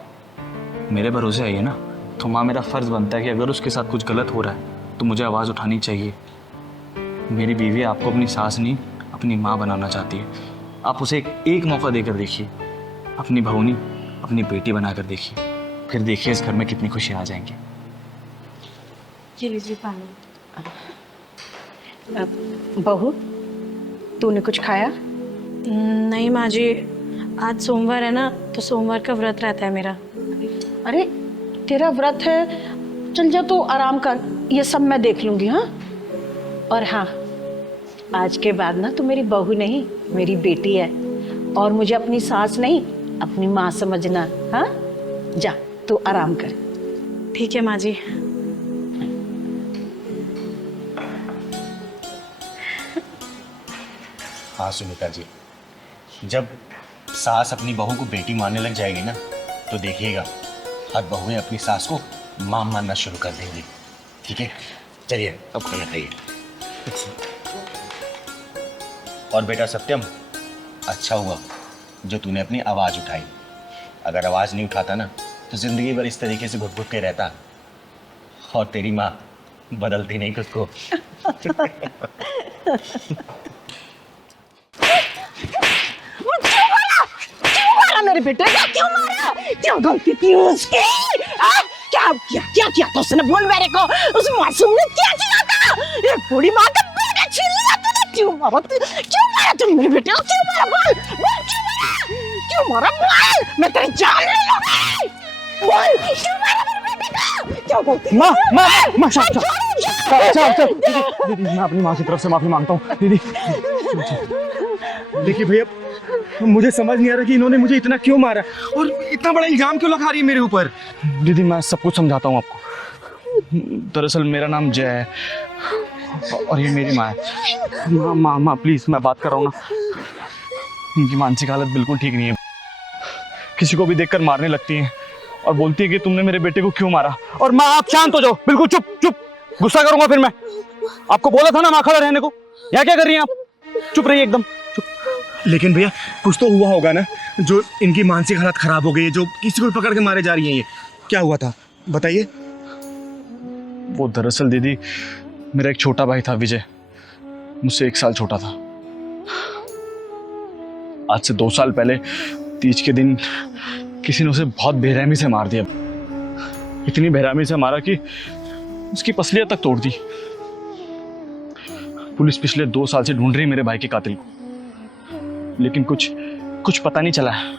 मेरे भरोसे आई है ना। तो माँ, मेरा फ़र्ज़ बनता है कि अगर उसके साथ कुछ गलत हो रहा है तो मुझे आवाज़ उठानी चाहिए। मेरी बीवी आपको अपनी सास नहीं, अपनी माँ बनाना चाहती है। आप उसे एक मौका देकर देखिए, अपनी बहू नहीं, अपनी बेटी बनाकर देखिए, फिर देखिए इस घर में कितनी खुशी आ जाएंगी। ये लीजिए पानी। बहू, तूने कुछ खाया? नहीं माँ जी, आज सोमवार है ना, तो सोमवार का व्रत रहता है मेरा। अरे तेरा व्रत है, चल जा तू आराम कर, ये सब मैं देख लूंगी। हाँ, और हाँ, आज के बाद ना तू मेरी बहू नहीं, मेरी बेटी है, और मुझे अपनी सास नहीं, अपनी माँ समझना। हाँ, जा तू आराम कर। ठीक है माँ जी। हाँ सुनीता जी, जब सास अपनी बहू को बेटी मानने लग जाएगी ना तो देखिएगा हर बहुएं अपनी सास को माँ मानना शुरू कर देंगी। ठीक है, चलिए अब खाना खाइए। और बेटा सत्यम, अच्छा हुआ जो तूने अपनी आवाज़ उठाई। अगर आवाज़ नहीं उठाता ना तो जिंदगी भर इस तरीके से घुट घुट के रहता, और तेरी माँ बदलती नहीं खुद को। मेरे बेटे को क्यों मारा? क्यों गलती की उसकी? क्या किया? क्या किया तो उसने? बोल मेरे को, उस मासूम ने क्या किया था? ये बूढ़ी माँ का बेटा छीन लिया तूने। क्यों मारा? क्यों मारा तुम मेरे बेटे को? क्यों मारा? बोल बोल, क्यों मारा? क्यों मारा? बोल, मैं तेरी जान ले लूंगी। बोल, क्यों मारा मेरे बेटे को? क्या गलती? माँ चल दीदी, मैं अपनी माँ की तरफ से माफी मांगता हूँ। दीदी देखिए भैया, मुझे समझ नहीं आ रहा कि इन्होंने मुझे इतना क्यों मारा और इतना बड़ा इल्जाम क्यों लगा रही है मेरे ऊपर। दीदी मैं सब कुछ समझाता हूँ आपको। दरअसल मेरा नाम जय है और ये मेरी माँ है। माँ प्लीज, मैं बात कर रहा हूँ ना। इनकी मानसिक हालत बिल्कुल ठीक नहीं है। किसी को भी देखकर मारने लगती है और बोलती है कि तुमने मेरे बेटे को क्यों मारा। और माँ आप शांत हो जाओ, बिल्कुल चुप चुप, गुस्सा करूंगा फिर मैं। आपको बोला था ना माँ खड़ा रहने को, यहाँ क्या कर रही हैं आप? चुप रहिए एकदम चुप। लेकिन भैया कुछ तो हुआ होगा ना, जो इनकी मानसिक हालत खराब हो गई है, जो किसी को पकड़ के मारे जा रही हैं। ये क्या हुआ था बताइए। वो दरअसल दीदी मेरा एक छोटा भाई था विजय, मुझसे 1 साल छोटा था। आज से 2 साल पहले तीज के दिन किसी ने उसे बहुत बेरहमी से मार दिया। इतनी बेरहमी से मारा कि उसकी पसलियां तक तोड़ दी। पुलिस पिछले 2 साल से ढूंढ रही है मेरे भाई के कातिल को, लेकिन कुछ पता नहीं चला है।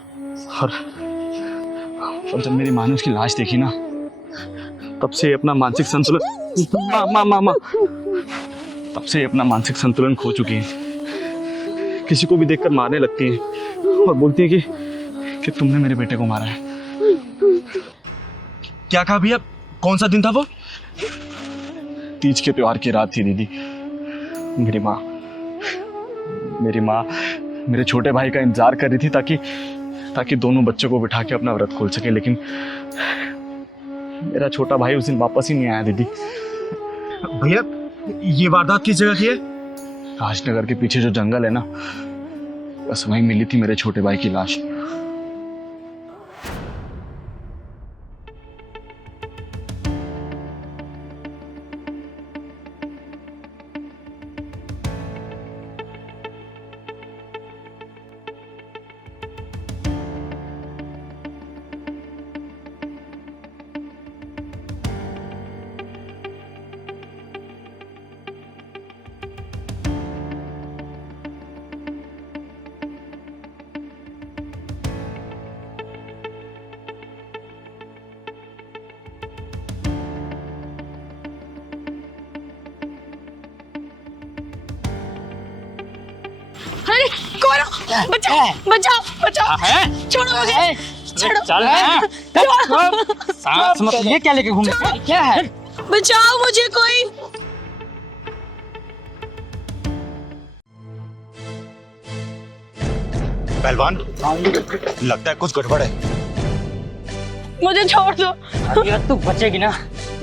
और जब मेरी माँ ने उसकी लाश देखी ना, तब से अपना मानसिक संतुलन माँ तब से अपना मानसिक संतुलन खो चुकी है। किसी को भी देखकर मारने लगती है और बोलती है कि तुमने मेरे बेटे को मारा है। क्या कहा भैया, कौन सा दिन था वो? तीज के त्योहार की रात थी दीदी। मेरी माँ मेरे छोटे भाई का इंतजार कर रही थी ताकि दोनों बच्चों को बिठा के अपना व्रत खोल सके, लेकिन मेरा छोटा भाई उस दिन वापस ही नहीं आया दीदी। भैया ये वारदात किस जगह की है? राजनगर के पीछे जो जंगल है ना, बस वहीं मिली थी मेरे छोटे भाई की लाश। अरे कौन? बचाओ बचाओ बचाओ, छोड़ो मुझे, छोड़ो। सांस मत ये क्या लेके घूम रहे हो? क्या है? बचाओ मुझे कोई। पहलवान लगता है कुछ गड़बड़ है। मुझे छोड़ दो। यार तू बचेगी ना,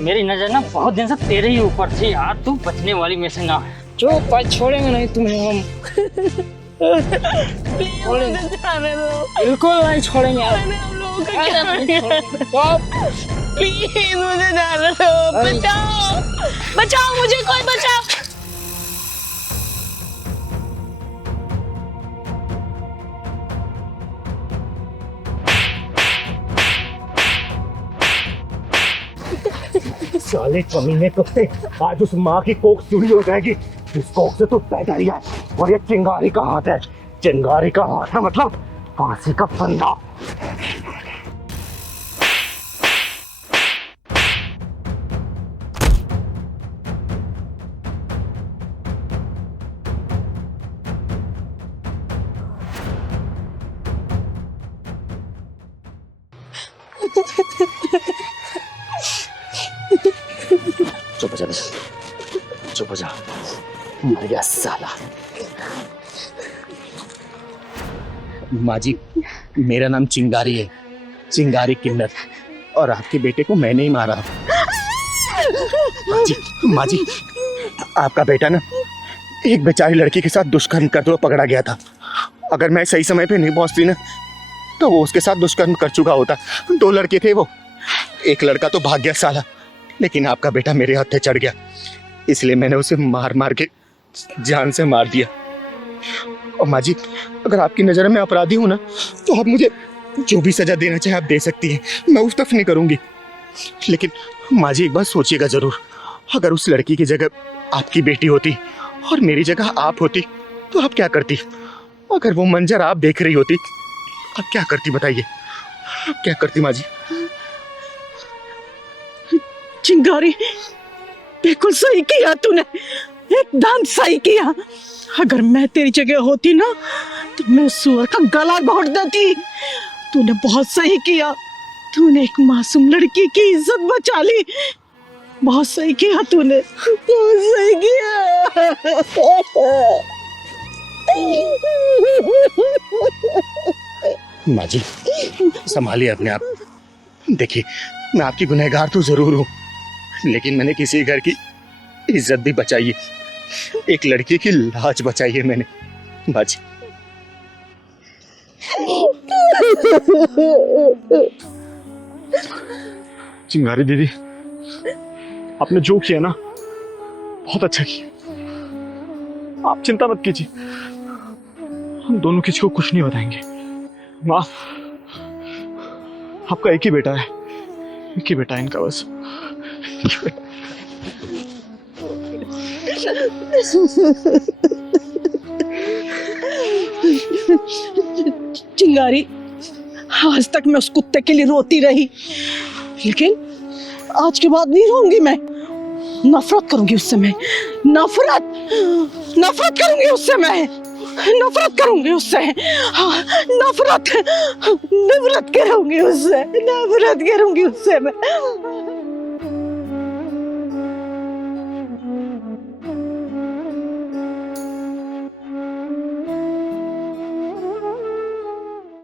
मेरी नजर ना बहुत दिन से तेरे ही ऊपर थी यार, तू बचने वाली में से ना। जो भाई छोड़ेंगे नहीं तुम्हें हम। बिल्कुल नहीं छोड़ेंगे यार। प्लीज मुझे जाने दो, बचाओ बचाओ मुझे, कोई बचाओ। साले कमीने कुत्ते, आज उस माँ की कोख चूरी हो जाएगी। इस कोख से तो पैदा ही है और ये चिंगारी का हाथ है। चिंगारी का हाथ है मतलब फांसी का फंदा। चुप हो जा, चुप हो जा, मर गया साला। माँ जी मेरा नाम चिंगारी है, चिंगारी किन्नर, और आपके बेटे को मैंने ही मारा। माँ जी आपका बेटा ना एक बेचारी लड़की के साथ दुष्कर्म करते हुए पकड़ा गया था। अगर मैं सही समय पे नहीं पहुंचती ना तो वो उसके साथ दुष्कर्म कर चुका होता। 2 लड़के थे वो, एक लड़का तो भाग गया साला, लेकिन आपका बेटा मेरे हत्थे चढ़ गया, इसलिए मैंने उसे मार मार के जान से मार दिया। और माँ जी, अगर आपकी नज़र में अपराधी हूँ ना, तो आप मुझे जो भी सजा देना चाहे आप दे सकती हैं, मैं उस तरफ नहीं करूँगी। लेकिन माँ जी एक बात सोचिएगा ज़रूर, अगर उस लड़की की जगह आपकी बेटी होती और मेरी जगह आप होती तो आप क्या करती? अगर वो मंजर आप देख रही होती, आप क्या करती बताइए? आप क्या करती माँ जी? चिंगारी, बिल्कुल सही किया तूने, एकदम सही किया। अगर मैं तेरी जगह होती ना तो मैं उस सुअर का गला घोट देती। तूने बहुत सही किया, तूने एक मासूम लड़की की इज्जत बचा ली। बहुत सही किया तूने, बहुत सही किया। माँ जी संभालिए अपने आप। देखिए, मैं आपकी गुनहगार तो जरूर हूँ, लेकिन मैंने किसी घर की इज्जत भी बचाई है, एक लड़की की लाज बचाई है मैंने। माँ जी चिंगारी दीदी, आपने जो किया ना बहुत अच्छा किया। आप चिंता मत कीजिए, हम दोनों किसी को कुछ नहीं बताएंगे। माँ, आपका एक ही बेटा है, एक ही बेटा है इनका बस। चिंगारी, आज तक मैं उस कुत्ते के लिए रोती रही, लेकिन आज के बाद नहीं रोऊंगी मैं। नफरत करूंगी उससे मैं, नफरत करूंगी उससे मैं, नफरत करूंगी उससे। हाँ, नफरत करूंगी उससे, नफरत करूंगी उससे मैं।